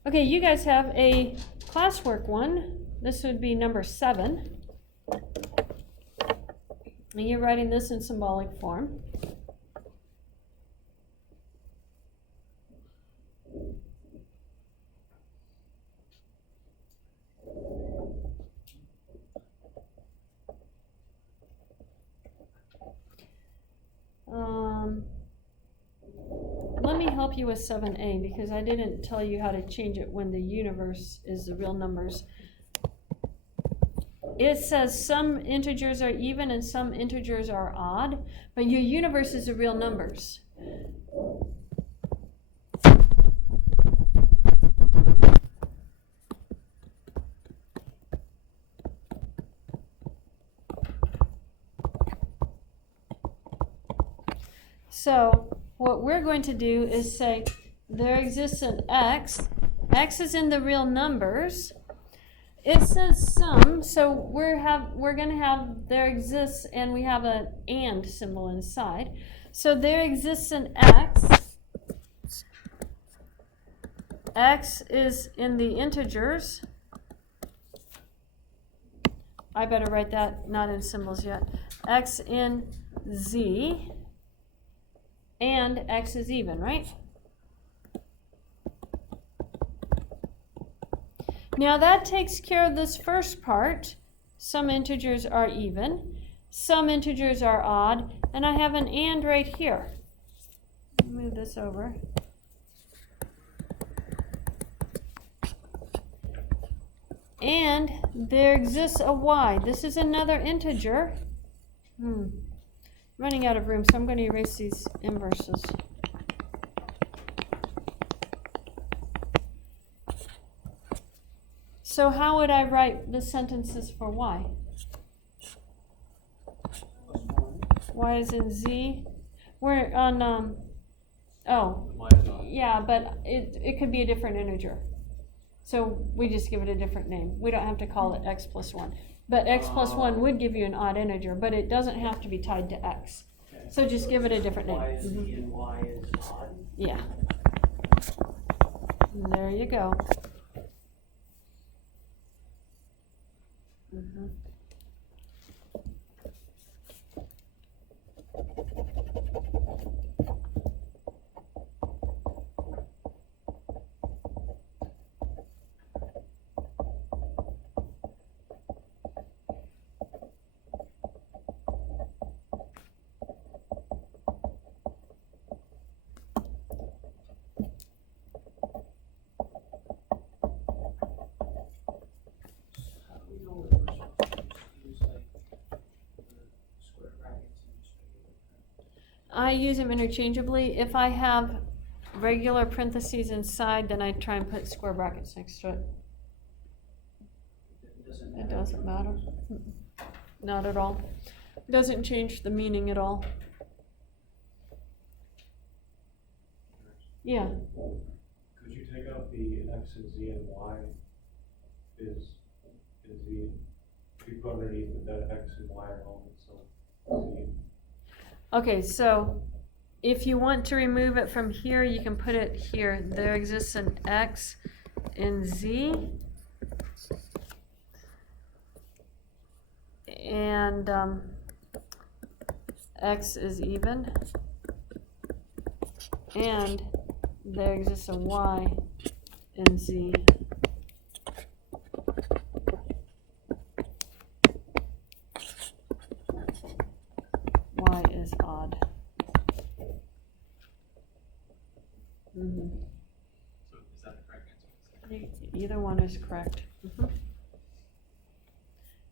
Okay, you guys have a classwork one. This would be number 7. And you're writing this in symbolic form. help you with 7a because I didn't tell you how to change it when the universe is the real numbers. It says some integers are even and some integers are odd, but your universe is the real numbers. So what we're going to do is say there exists an x. X is in the real numbers. It says some, so we're going to have there exists, and we have an and symbol inside. So there exists an x. X is in the integers. I better write that not in symbols yet. X in z. And x is even, right? Now that takes care of this first part. Some integers are even, some integers are odd, and I have an and right here. Move this over. And there exists a y. This is another integer. Running out of room, so I'm going to erase these inverses. So how would I write the sentences for y? Y is in z. We're on, yeah, but it could be a different integer. So we just give it a different name. We don't have to call it x plus 1. But x plus 1 would give you an odd integer, but it doesn't have to be tied to x. Okay. So just give it a different name. Y is Z and Y is odd. Yeah. And there you go. How do we know what we're supposed to use, like, the square brackets and just regular? I use them interchangeably. If I have regular parentheses inside, then I try and put square brackets next to it. It doesn't matter. Not at all. It doesn't change the meaning at all. Yeah. Could you take out the x and z and y is the, you put underneath it that x and y are elements of z. Okay, so if you want to remove it from here, you can put it here. There exists an x in z. And x is even. And there exists a y in z. Y is odd. So is that the correct answer? Either one is correct.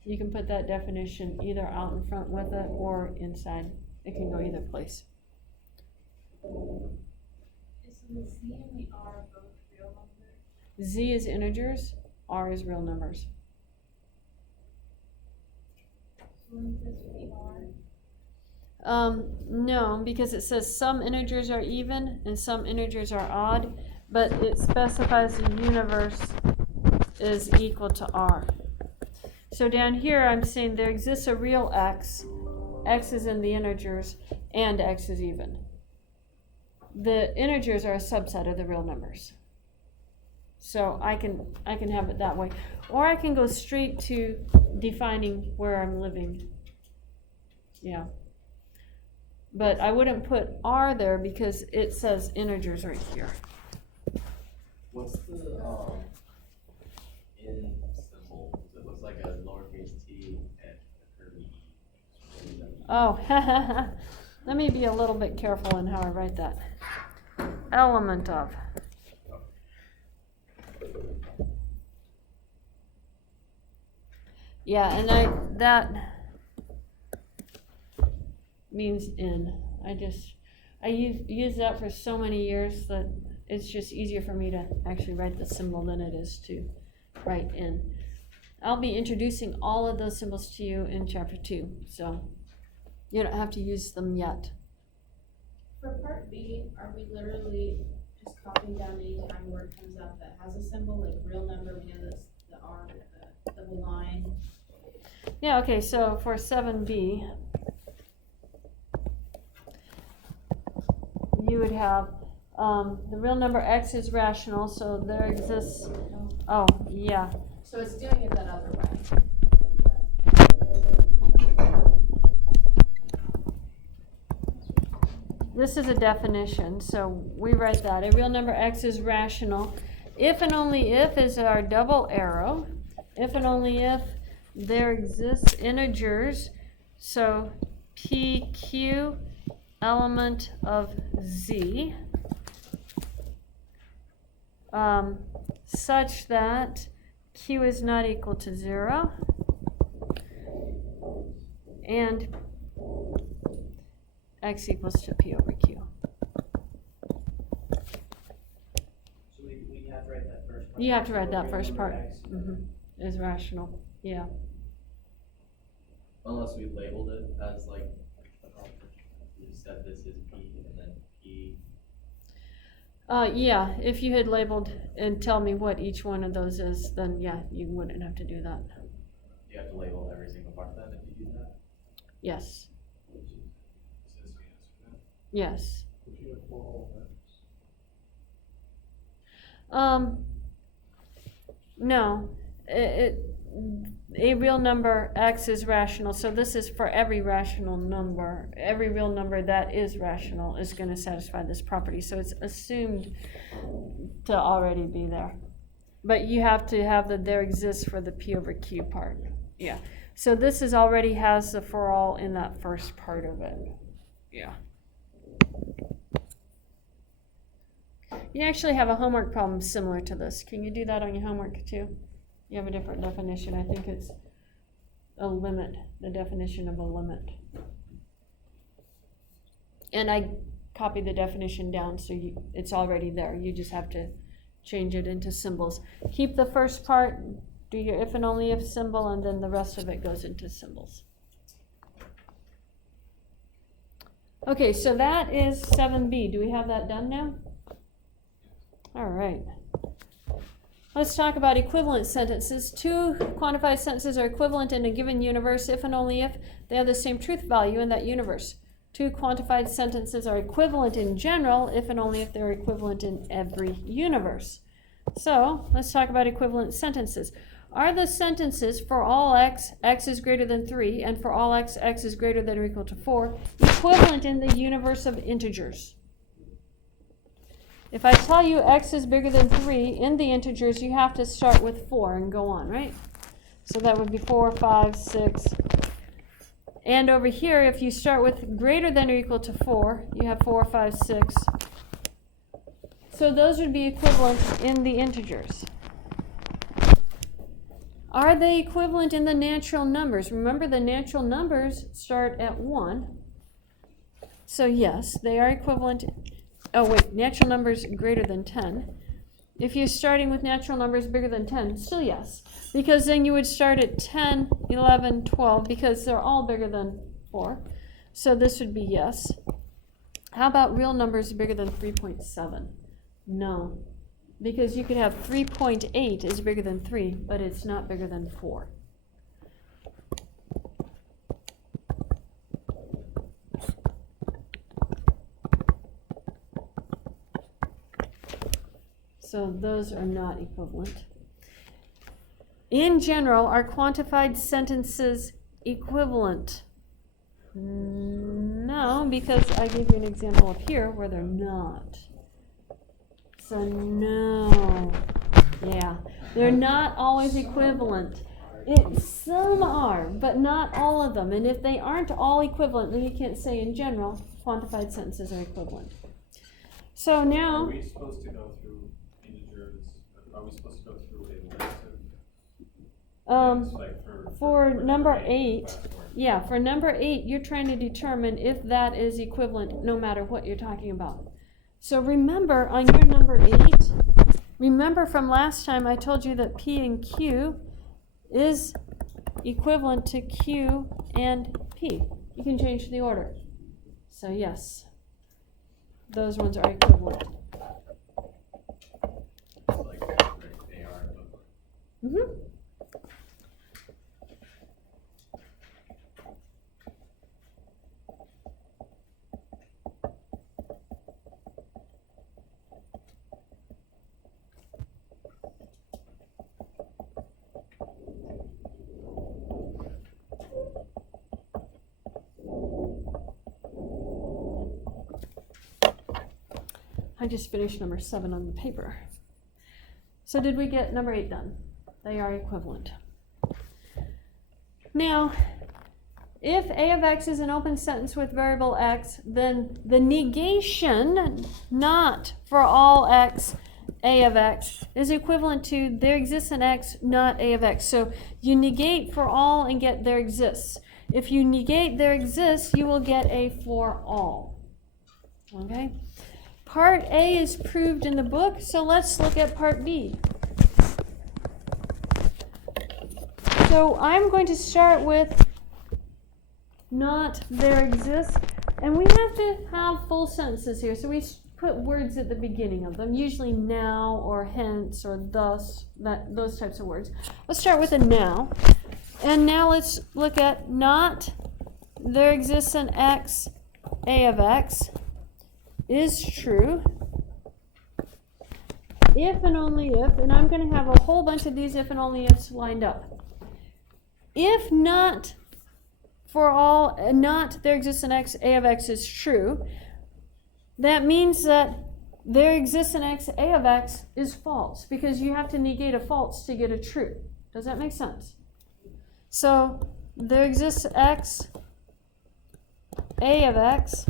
You can put that definition either out in front with it or inside. It can go either place. Is the Z and the R both real numbers? Z is integers, R is real numbers. So when it says VR? No, because it says some integers are even and some integers are odd, but it specifies the universe is equal to R. So down here I'm saying there exists a real x, x is in the integers, and x is even. The integers are a subset of the real numbers. So I can have it that way. Or I can go straight to defining where I'm living. Yeah. But I wouldn't put R there because it says integers right here. What's the in symbol? It looks like a lowercase t and a curly e. Oh, let me be a little bit careful in how I write that. element of. Yeah, and that means in. I use that for so many years that it's just easier for me to actually write the symbol than it is to write in. I'll be introducing all of those symbols to you in chapter 2, so you don't have to use them yet. For part B, are we literally just copying down any time word comes up that has a symbol, like real number, we know this, the R, the double line? Yeah, okay, so for 7b, you would have the real number x is rational, so there exists, oh, yeah. So it's doing it that other way. This is a definition, so we write that. A real number x is rational. If and only if is our double arrow. If and only if there exists integers, so PQ element of Z, such that Q is not equal to 0, and X equals to P over Q. So we have to write that first part. You have to write that Real first number part. X. Is rational, yeah. Unless we labeled it as like, you said this is P and then P. Yeah, if you had labeled and tell me what each one of those is, then yeah, you wouldn't have to do that. You have to label every single part then if you do that? Yes, Is this the answer to that? yes. Would you have 4 whole No, a real number x is rational, so this is for every rational number. Every real number that is rational is going to satisfy this property, so it's assumed to already be there. But you have to have that there exists for the P over Q part. Yeah, so this is already has the for all in that first part of it. Yeah. You actually have a homework problem similar to this. Can you do that on your homework too? You have a different definition. I think it's a limit, the definition of a limit. And I copied the definition down so it's already there. You just have to change it into symbols. Keep the first part, do your if and only if symbol, and then the rest of it goes into symbols. Okay, so that is 7b. Do we have that done now? All right. Let's talk about equivalent sentences. 2 quantified sentences are equivalent in a given universe if and only if they have the same truth value in that universe. 2 quantified sentences are equivalent in general if and only if they're equivalent in every universe. So let's talk about equivalent sentences. Are the sentences for all x, x is greater than 3, and for all x, x is greater than or equal to 4, equivalent in the universe of integers? If I tell you x is bigger than 3 in the integers, you have to start with 4 and go on, right? So that would be 4, 5, 6. And over here, if you start with greater than or equal to 4, you have 4, 5, 6. So those would be equivalent in the integers. Are they equivalent in the natural numbers? Remember, the natural numbers start at 1. So yes, they are equivalent. Oh wait, natural numbers greater than 10. If you're starting with natural numbers bigger than 10, still yes. Because then you would start at 10, 11, 12, because they're all bigger than 4. So this would be yes. How about real numbers bigger than 3.7? No. Because you could have 3.8 is bigger than 3, but it's not bigger than 4. So those are not equivalent. In general, are quantified sentences equivalent? No, because I gave you an example up here where they're not. So no. Yeah, they're not always equivalent. Some are, but not all of them. And if they aren't all equivalent, then you can't say in general quantified sentences are equivalent. So Are now, we supposed to go through integers, are we supposed to go through a list of things, like for number 8, class four? yeah, for number 8, you're trying to determine if that is equivalent no matter what you're talking about. So remember on your number 8, remember from last time I told you that P and Q is equivalent to Q and P. You can change the order. So yes, those ones are equivalent. Like, they are equivalent. Mm-hmm. I just finished number 7 on the paper. So did we get number 8 done? They are equivalent. Now, if A of x is an open sentence with variable x, then the negation, not for all x, A of x, is equivalent to there exists an x, not A of x. So you negate for all and get there exists. If you negate there exists, you will get a for all. Okay? Part A is proved in the book, so let's look at part B. So I'm going to start with not there exists, and we have to have full sentences here, so we put words at the beginning of them, usually now or hence or thus, those types of words. Let's start with a now, and now let's look at not there exists an x, A of x, is true if and only if, and I'm going to have a whole bunch of these if and only ifs lined up. If not for all, not there exists an x, A of x is true, that means that there exists an x, A of x is false, because you have to negate a false to get a true. Does that make sense? So there exists x, A of x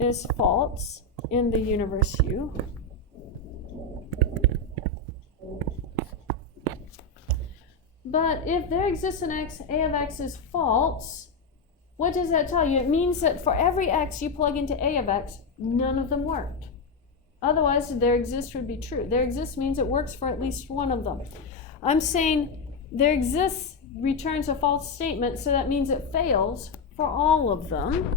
is false in the universe U. But if there exists an x, A of x is false, what does that tell you? It means that for every x you plug into A of x, none of them worked. Otherwise, there exists would be true. There exists means it works for at least one of them. I'm saying there exists returns a false statement, so that means it fails for all of them.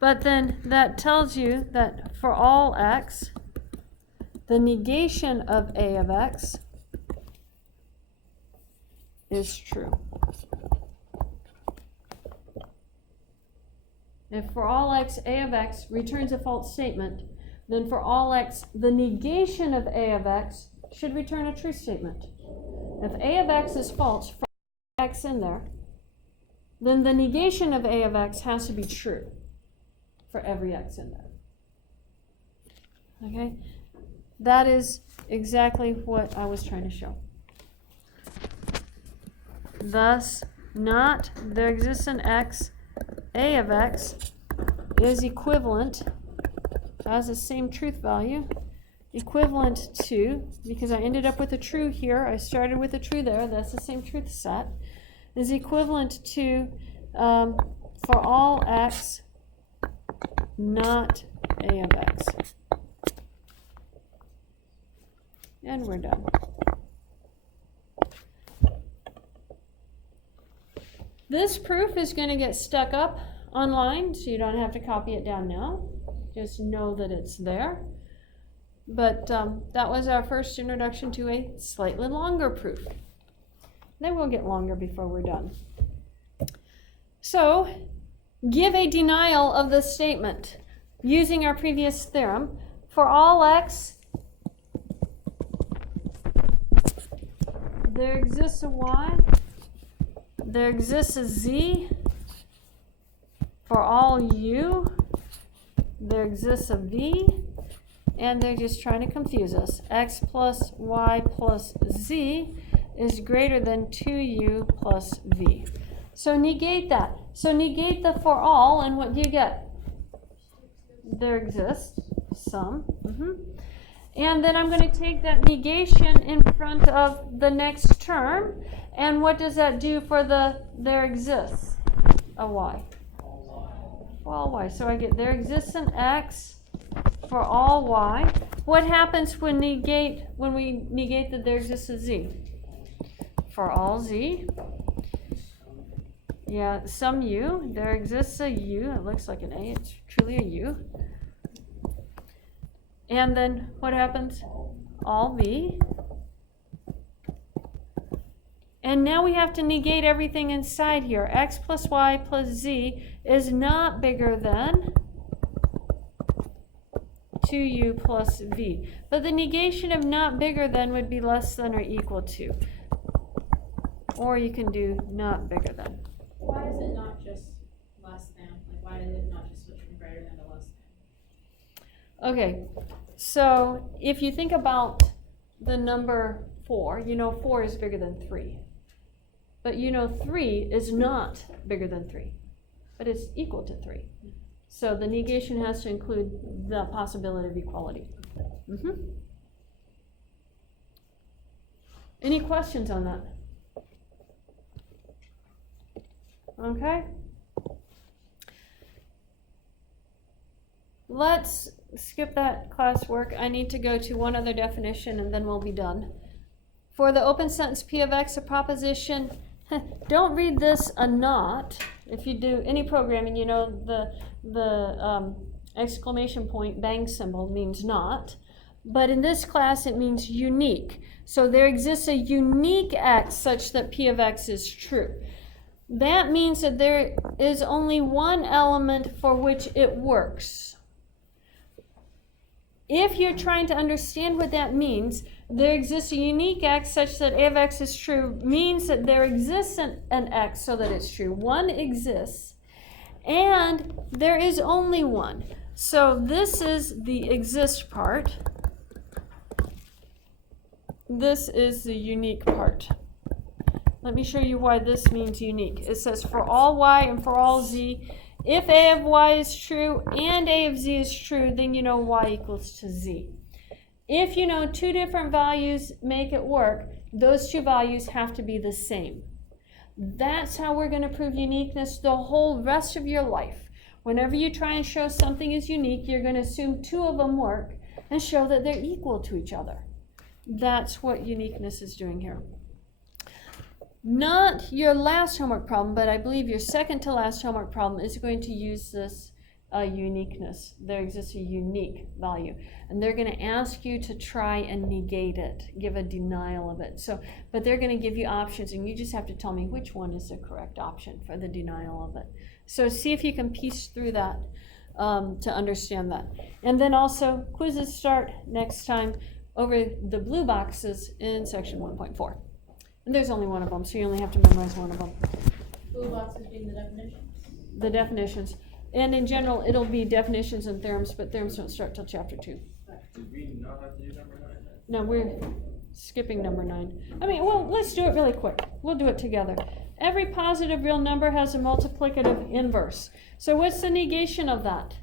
But then that tells you that for all x, the negation of A of x is true. If for all x, A of x returns a false statement, then for all x, the negation of A of x should return a true statement. If A of x is false for x in there, then the negation of A of x has to be true for every x in there. Okay? That is exactly what I was trying to show. Thus, not there exists an x, A of x is equivalent, has the same truth value, equivalent to, because I ended up with a true here, I started with a true there, that's the same truth set, is equivalent to, for all x, not A of x. And we're done. This proof is going to get stuck up online, so you don't have to copy it down now. Just know that it's there. But that was our first introduction to a slightly longer proof. They will get longer before we're done. So, give a denial of this statement using our previous theorem. For all x, there exists a y, there exists a z. For all u, there exists a v, and they're just trying to confuse us. X plus y plus z is greater than 2u plus v. So negate that. So negate the for all, and what do you get? There exists some. And then I'm going to take that negation in front of the next term. And what does that do for the there exists? A y. For all y. So I get there exists an x for all y. What happens when we negate that there exists a z? For all z. Yeah, some u. There exists a u. It looks like an a. It's truly a u. And then what happens? All v. And now we have to negate everything inside here. X plus y plus z is not bigger than 2u plus v. But the negation of not bigger than would be less than or equal to. Or you can do not bigger than. Why is it not just less than? Like, why did it not just switch from greater than to less than? Okay, so if you think about the number 4, you know 4 is bigger than 3. But you know 3 is not bigger than 3, but it's equal to 3. So the negation has to include the possibility of equality. Any questions on that? Okay. Let's skip that classwork. I need to go to one other definition and then we'll be done. For the open sentence P of X, a proposition, don't read this a not. If you do any programming, you know the exclamation point bang symbol means not. But in this class, it means unique. So there exists a unique X such that P of X is true. That means that there is only one element for which it works. If you're trying to understand what that means, there exists a unique X such that A of X is true means that there exists an X so that it's true. One exists, and there is only one. So this is the exist part. This is the unique part. Let me show you why this means unique. It says for all y and for all z, if A of y is true and A of z is true, then you know y equals to z. If you know two different values make it work, those two values have to be the same. That's how we're going to prove uniqueness the whole rest of your life. Whenever you try and show something is unique, you're going to assume two of them work and show that they're equal to each other. That's what uniqueness is doing here. Not your last homework problem, but I believe your second to last homework problem is going to use this uniqueness. There exists a unique value. And they're going to ask you to try and negate it, give a denial of it. But they're going to give you options, and you just have to tell me which one is the correct option for the denial of it. So see if you can piece through that to understand that. And then also, quizzes start next time over the blue boxes in section 1.4. And there's only one of them, so you only have to memorize one of them. Blue boxes being the definitions? The definitions. And in general, it'll be definitions and theorems, but theorems don't start till chapter 2. Did we not have to do number 9 then? No, we're skipping number 9. I mean, well, let's do it really quick. We'll do it together. Every positive real number has a multiplicative inverse. So what's the negation of that?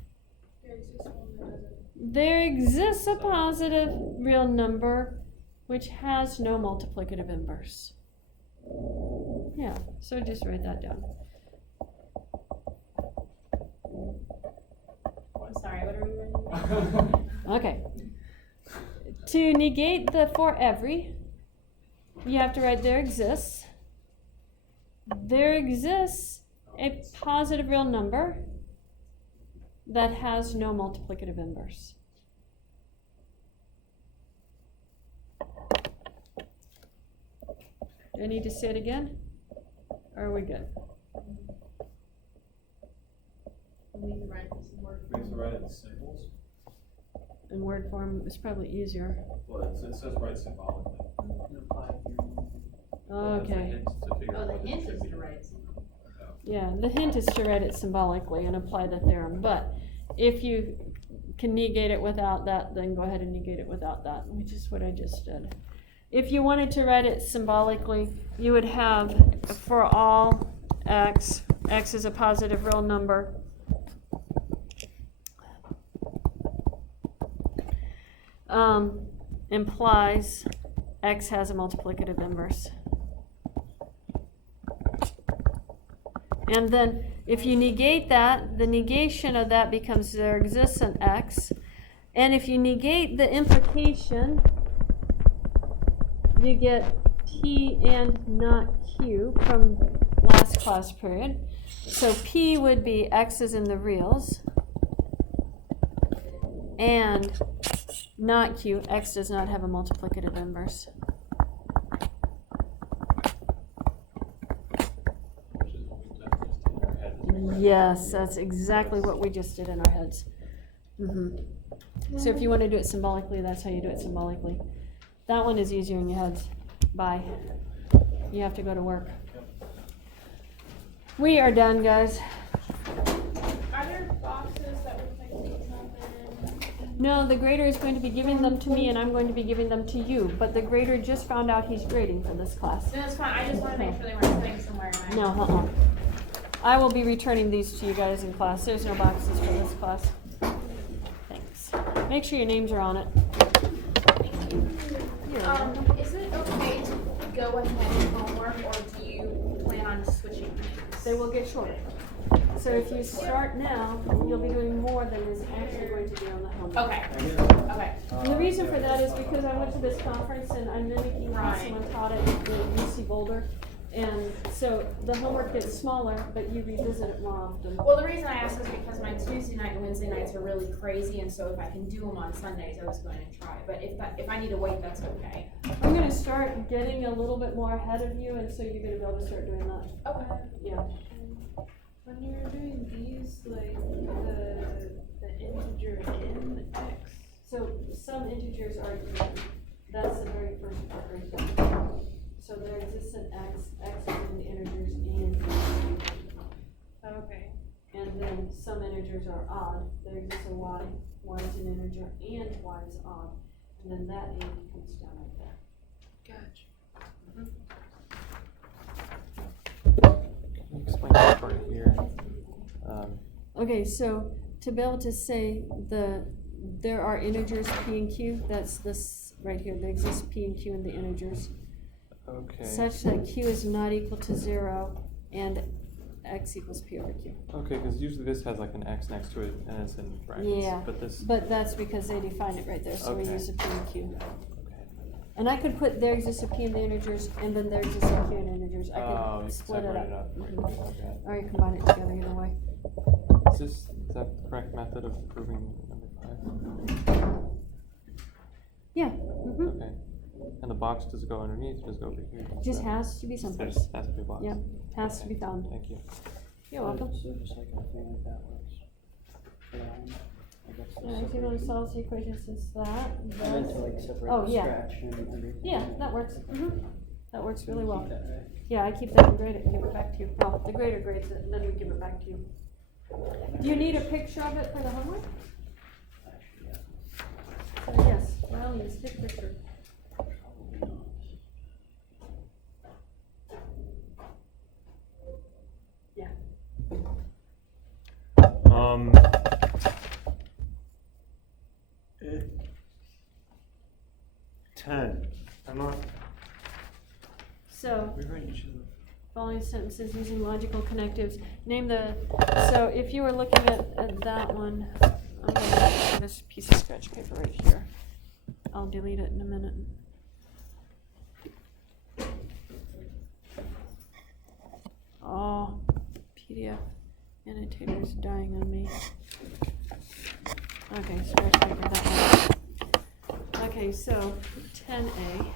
There exists a positive real number which has no multiplicative inverse. Yeah, so just write that down. I'm sorry, what are we writing? Okay. To negate the for every, you have to write there exists. There exists a positive real number that has no multiplicative inverse. Do I need to say it again? Or are we good? We need to write this in word We have to form. write it in symbols. In word form is probably easier. Well, it says write symbolically. Okay. That's the hint to figure Oh, out the what hint should is be. to write something. Yeah, the hint is to write it symbolically and apply the theorem. But if you can negate it without that, then go ahead and negate it without that, which is what I just did. If you wanted to write it symbolically, you would have for all x, x is a positive real number, implies x has a multiplicative inverse. And then if you negate that, the negation of that becomes there exists an x. And if you negate the implication, you get p and not q from last class period. So p would be x is in the reals, and not q, x does not have a multiplicative inverse. Which is what we've done just in our heads. Yes, that's exactly what we just did in our heads. So if you want to do it symbolically, that's how you do it symbolically. That one is easier in your heads. Bye. You have to go to work. We are done, guys. Are there boxes that would like these up in? No, the grader is going to be giving them to me and I'm going to be giving them to you. But the grader just found out he's grading for this class. No, it's fine, I just wanna make sure they weren't putting somewhere in my. No, I will be returning these to you guys in class. There's no boxes for this class. Thanks. Make sure your names are on it. You're welcome. Is it okay to go ahead and homework, or do you plan on switching things? They will get shorter. So if you start now, you'll be doing more than is actually going to be on the homework. Okay, okay. And the reason for that is because I went to this conference and I'm mimicking how Right. someone taught it at UC Boulder. And so the homework gets smaller, but you revisit it more often. Well, the reason I ask is because my Tuesday night and Wednesday nights are really crazy, and so if I can do them on Sundays, I was going to try. But if I need to wait, that's okay. I'm gonna start getting a little bit more ahead of you, and so you're gonna be able to start doing that. Okay. Yeah. When you're doing these, like the integer in x, So some integers are even. That's the very first part right there. So there exists an x, x is in the integers and okay. and then some integers are odd. There exists a y, y is an integer and y is odd. And then that a comes down like that. Gotcha. Explain that part here. Okay, so to be able to say there are integers p and q, that's this right here. There exists p and q in the integers, Okay. such that q is not equal to 0 and x equals p over q. Okay, because usually this has like an x next to it and it's in brackets. Yeah. But this. But that's because they define it right there, so we Okay. use a p and q. Okay. And I could put there exists a p in the integers, and then there exists a q in integers. I Oh, you could can split it separate up. it up. Mhm. Okay. Or you combine it together either way. Is that the correct method of proving number 5? Yeah. Mm-hmm. Okay. And the box, does it go underneath or does it go over here? Just has to be someplace. There's has to be a box. Yeah, has to be Okay. found. Thank you. You're welcome. So just like anything like that works. For that one, I guess the Yeah, if you want to solve the equation since that. I meant to like separate Oh, the yeah. scratch and everything. Yeah, that works. That works really well. Keep that, right? Yeah, I keep that and grade it and give it back to you. Well, the grader grades it and then we give it back to you. Do you need a picture of it for the homework? Actually, yeah. So yes, by all means, take a picture. Probably not. Yeah. Eh. 10. I'm not. So, We write each other. following sentences using logical connectives. Name the, so if you were looking at that one, I'm gonna have this piece of scratch paper right here. I'll delete it in a minute. Oh, PDF annotator is dying on me. Okay, scratch paper that one. Okay, so 10A.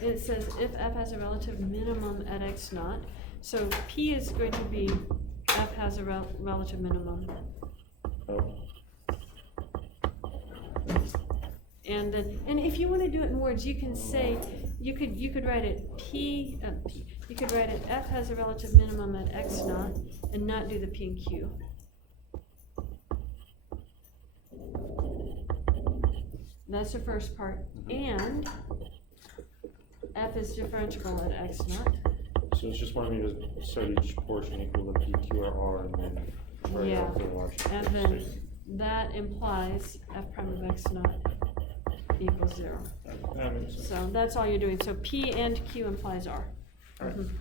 It says if f has a relative minimum at x naught, so p is going to be f has a relative minimum. And then, and if you want to do it in words, you can say, you could write it you could write it f has a relative minimum at x naught and not do the p and q. That's the first part, Mhm. and F is differentiable at X naught. So it's just wanting me to set each portion equal to P, Q, or R, and then write Yeah. out the logical And then statement. that implies F prime of X naught equals 0. That makes sense. So that's all you're doing, so P and Q implies R. Alright. Mhm.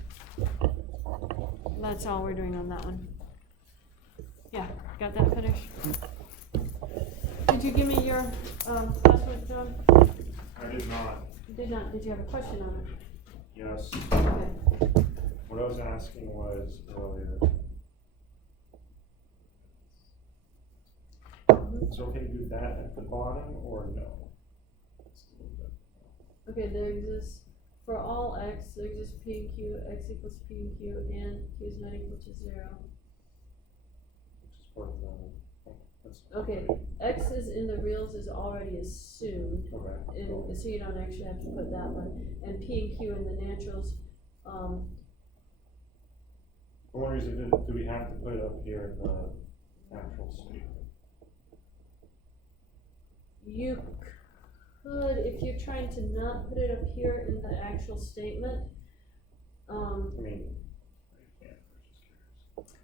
That's all we're doing on that one. Yeah, got that finished? Did you give me your, password, John? I did not, You did not, did you have a question on it? yes. Okay. What I was asking was earlier, is it okay to do that at the bottom or no? Okay, there exists, for all X, there exists P and Q, X equals P and Q, and Q is not equal to 0. Which is part of the, that's. Okay, X is in the reals is already assumed, Okay. and so you don't actually have to put that one, and P and Q in the naturals, The one reason, do we have to put it up here in the natural state? you could, if you're trying to not put it up here in the actual statement, I mean, I can't, I was just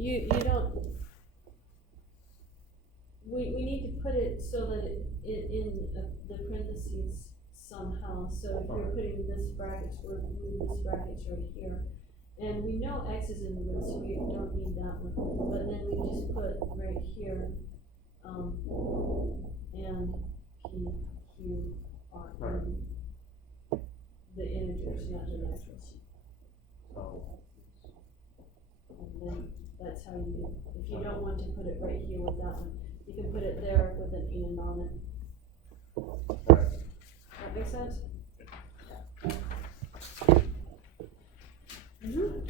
curious. you don't, we need to put it so that in the parentheses somehow, so if you're putting this brackets, we're moving this brackets right here. And we know X is in the root, so we don't need that one, but then we just put right here, and P, Q, R, in the integers, not the naturals. So, And then that's how you do, if you don't want to put it right here with that one, you can put it there with an and on it. okay. That make sense? Do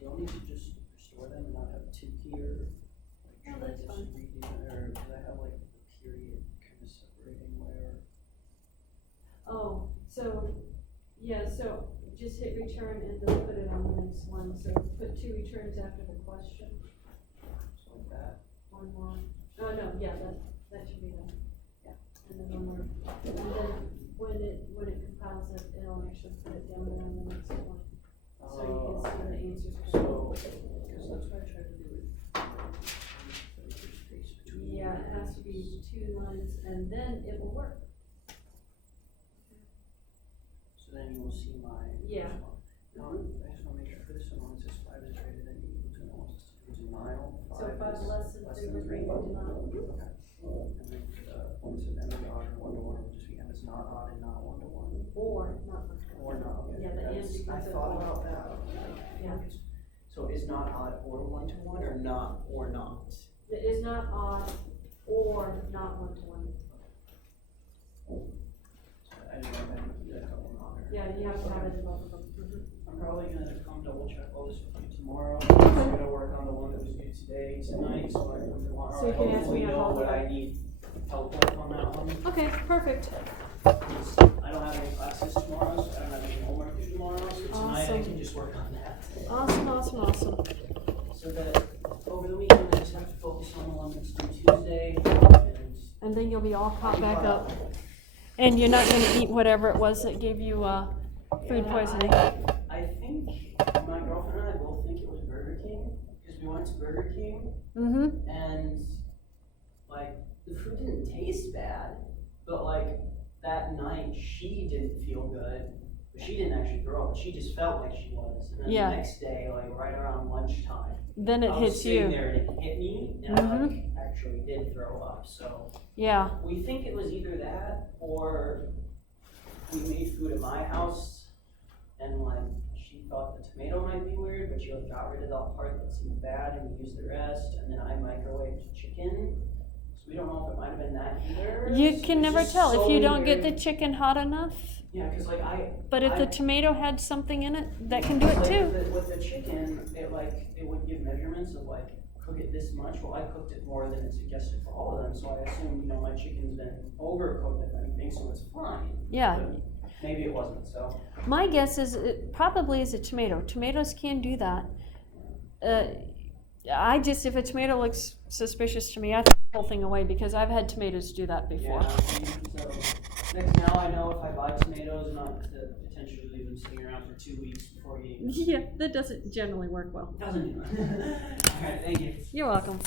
you want me to just restore them and not have two here? No, Like, that's should I just redo it, or do I have like a period kind of separating where? Oh, so, yeah, so just hit return and then put it on the next one, so put 2 returns after the question, So like that. one more. Oh, no, yeah, that should be done, yeah, and then one more, and then when it compiles it, it'll actually put it down there on the next one, so you can see the answers. So, because that's what I tried to do with. Space between. Yeah, it has to be 2 lines, and then it will work. So then you will see my. Yeah. Now, I just wanna make sure for this one, it says 5 is greater than or equal to, no, it's denial. So 5 is less than 3 would bring it to denial. Okay. And then for the one that says M is odd or 1 to 1, it would just be M is not odd and not 1 to 1. Or not. Or not, okay. Yeah, the and That's- becomes I a thought or. about that. Yeah. So is not odd or 1 to 1 or not or not? It is not odd or not 1 to 1. I didn't know if I had to keep that one on there. Yeah, you have to have it in both of them. I'm probably gonna come double check all this with you tomorrow. I'm gonna work on the one that was due today, tonight, so I can tomorrow. So you can ask hopefully me know about what that. I need help with on that one. Okay, perfect. I don't have any classes tomorrow, so I don't have any homework due tomorrow, so tonight I Awesome. can just work on that. Awesome, awesome, awesome. So that over the weekend, I just have to focus on the one that's due Tuesday, And then you'll be all caught back up. And you're not gonna eat whatever it was that gave you, food poisoning. I think my girlfriend and I both think it was Burger King, because we went to Burger King, Mm-hmm. and, like, the food didn't taste bad, but, like, that night, she didn't feel good. She didn't actually throw up, but she just felt like she was. And then Yeah. the next day, like, right around lunchtime, Then it I was hits sitting you. there and it hit me, and I, like, actually did throw up, so. Yeah, We think it was either that, or we made food at my house, and like, she thought the tomato might be weird, but she like got rid of that part that seemed bad, and we used the rest, and then I microwaved chicken, so we don't know if it might have been that either. you So can it's never just tell if so you don't get the weird. chicken hot enough. Yeah, cause like But if the I- tomato had something in it, that can do it like, too. With the chicken, it would give measurements of like, cook it this much, well, I cooked it more than it suggested for all of them, so I assume, my chicken's been overcooked if anything, so it's fine. Yeah. But maybe it wasn't, so. My guess is it probably is a tomato. Tomatoes can do that. I just, if a tomato looks suspicious to me, I throw the whole thing away because I've had tomatoes do that before. Yeah, so next now I know if I buy tomatoes, not to potentially leave them sitting around for 2 weeks before eating. Yeah, that doesn't generally work well. Doesn't do it. Alright, thank you. You're welcome.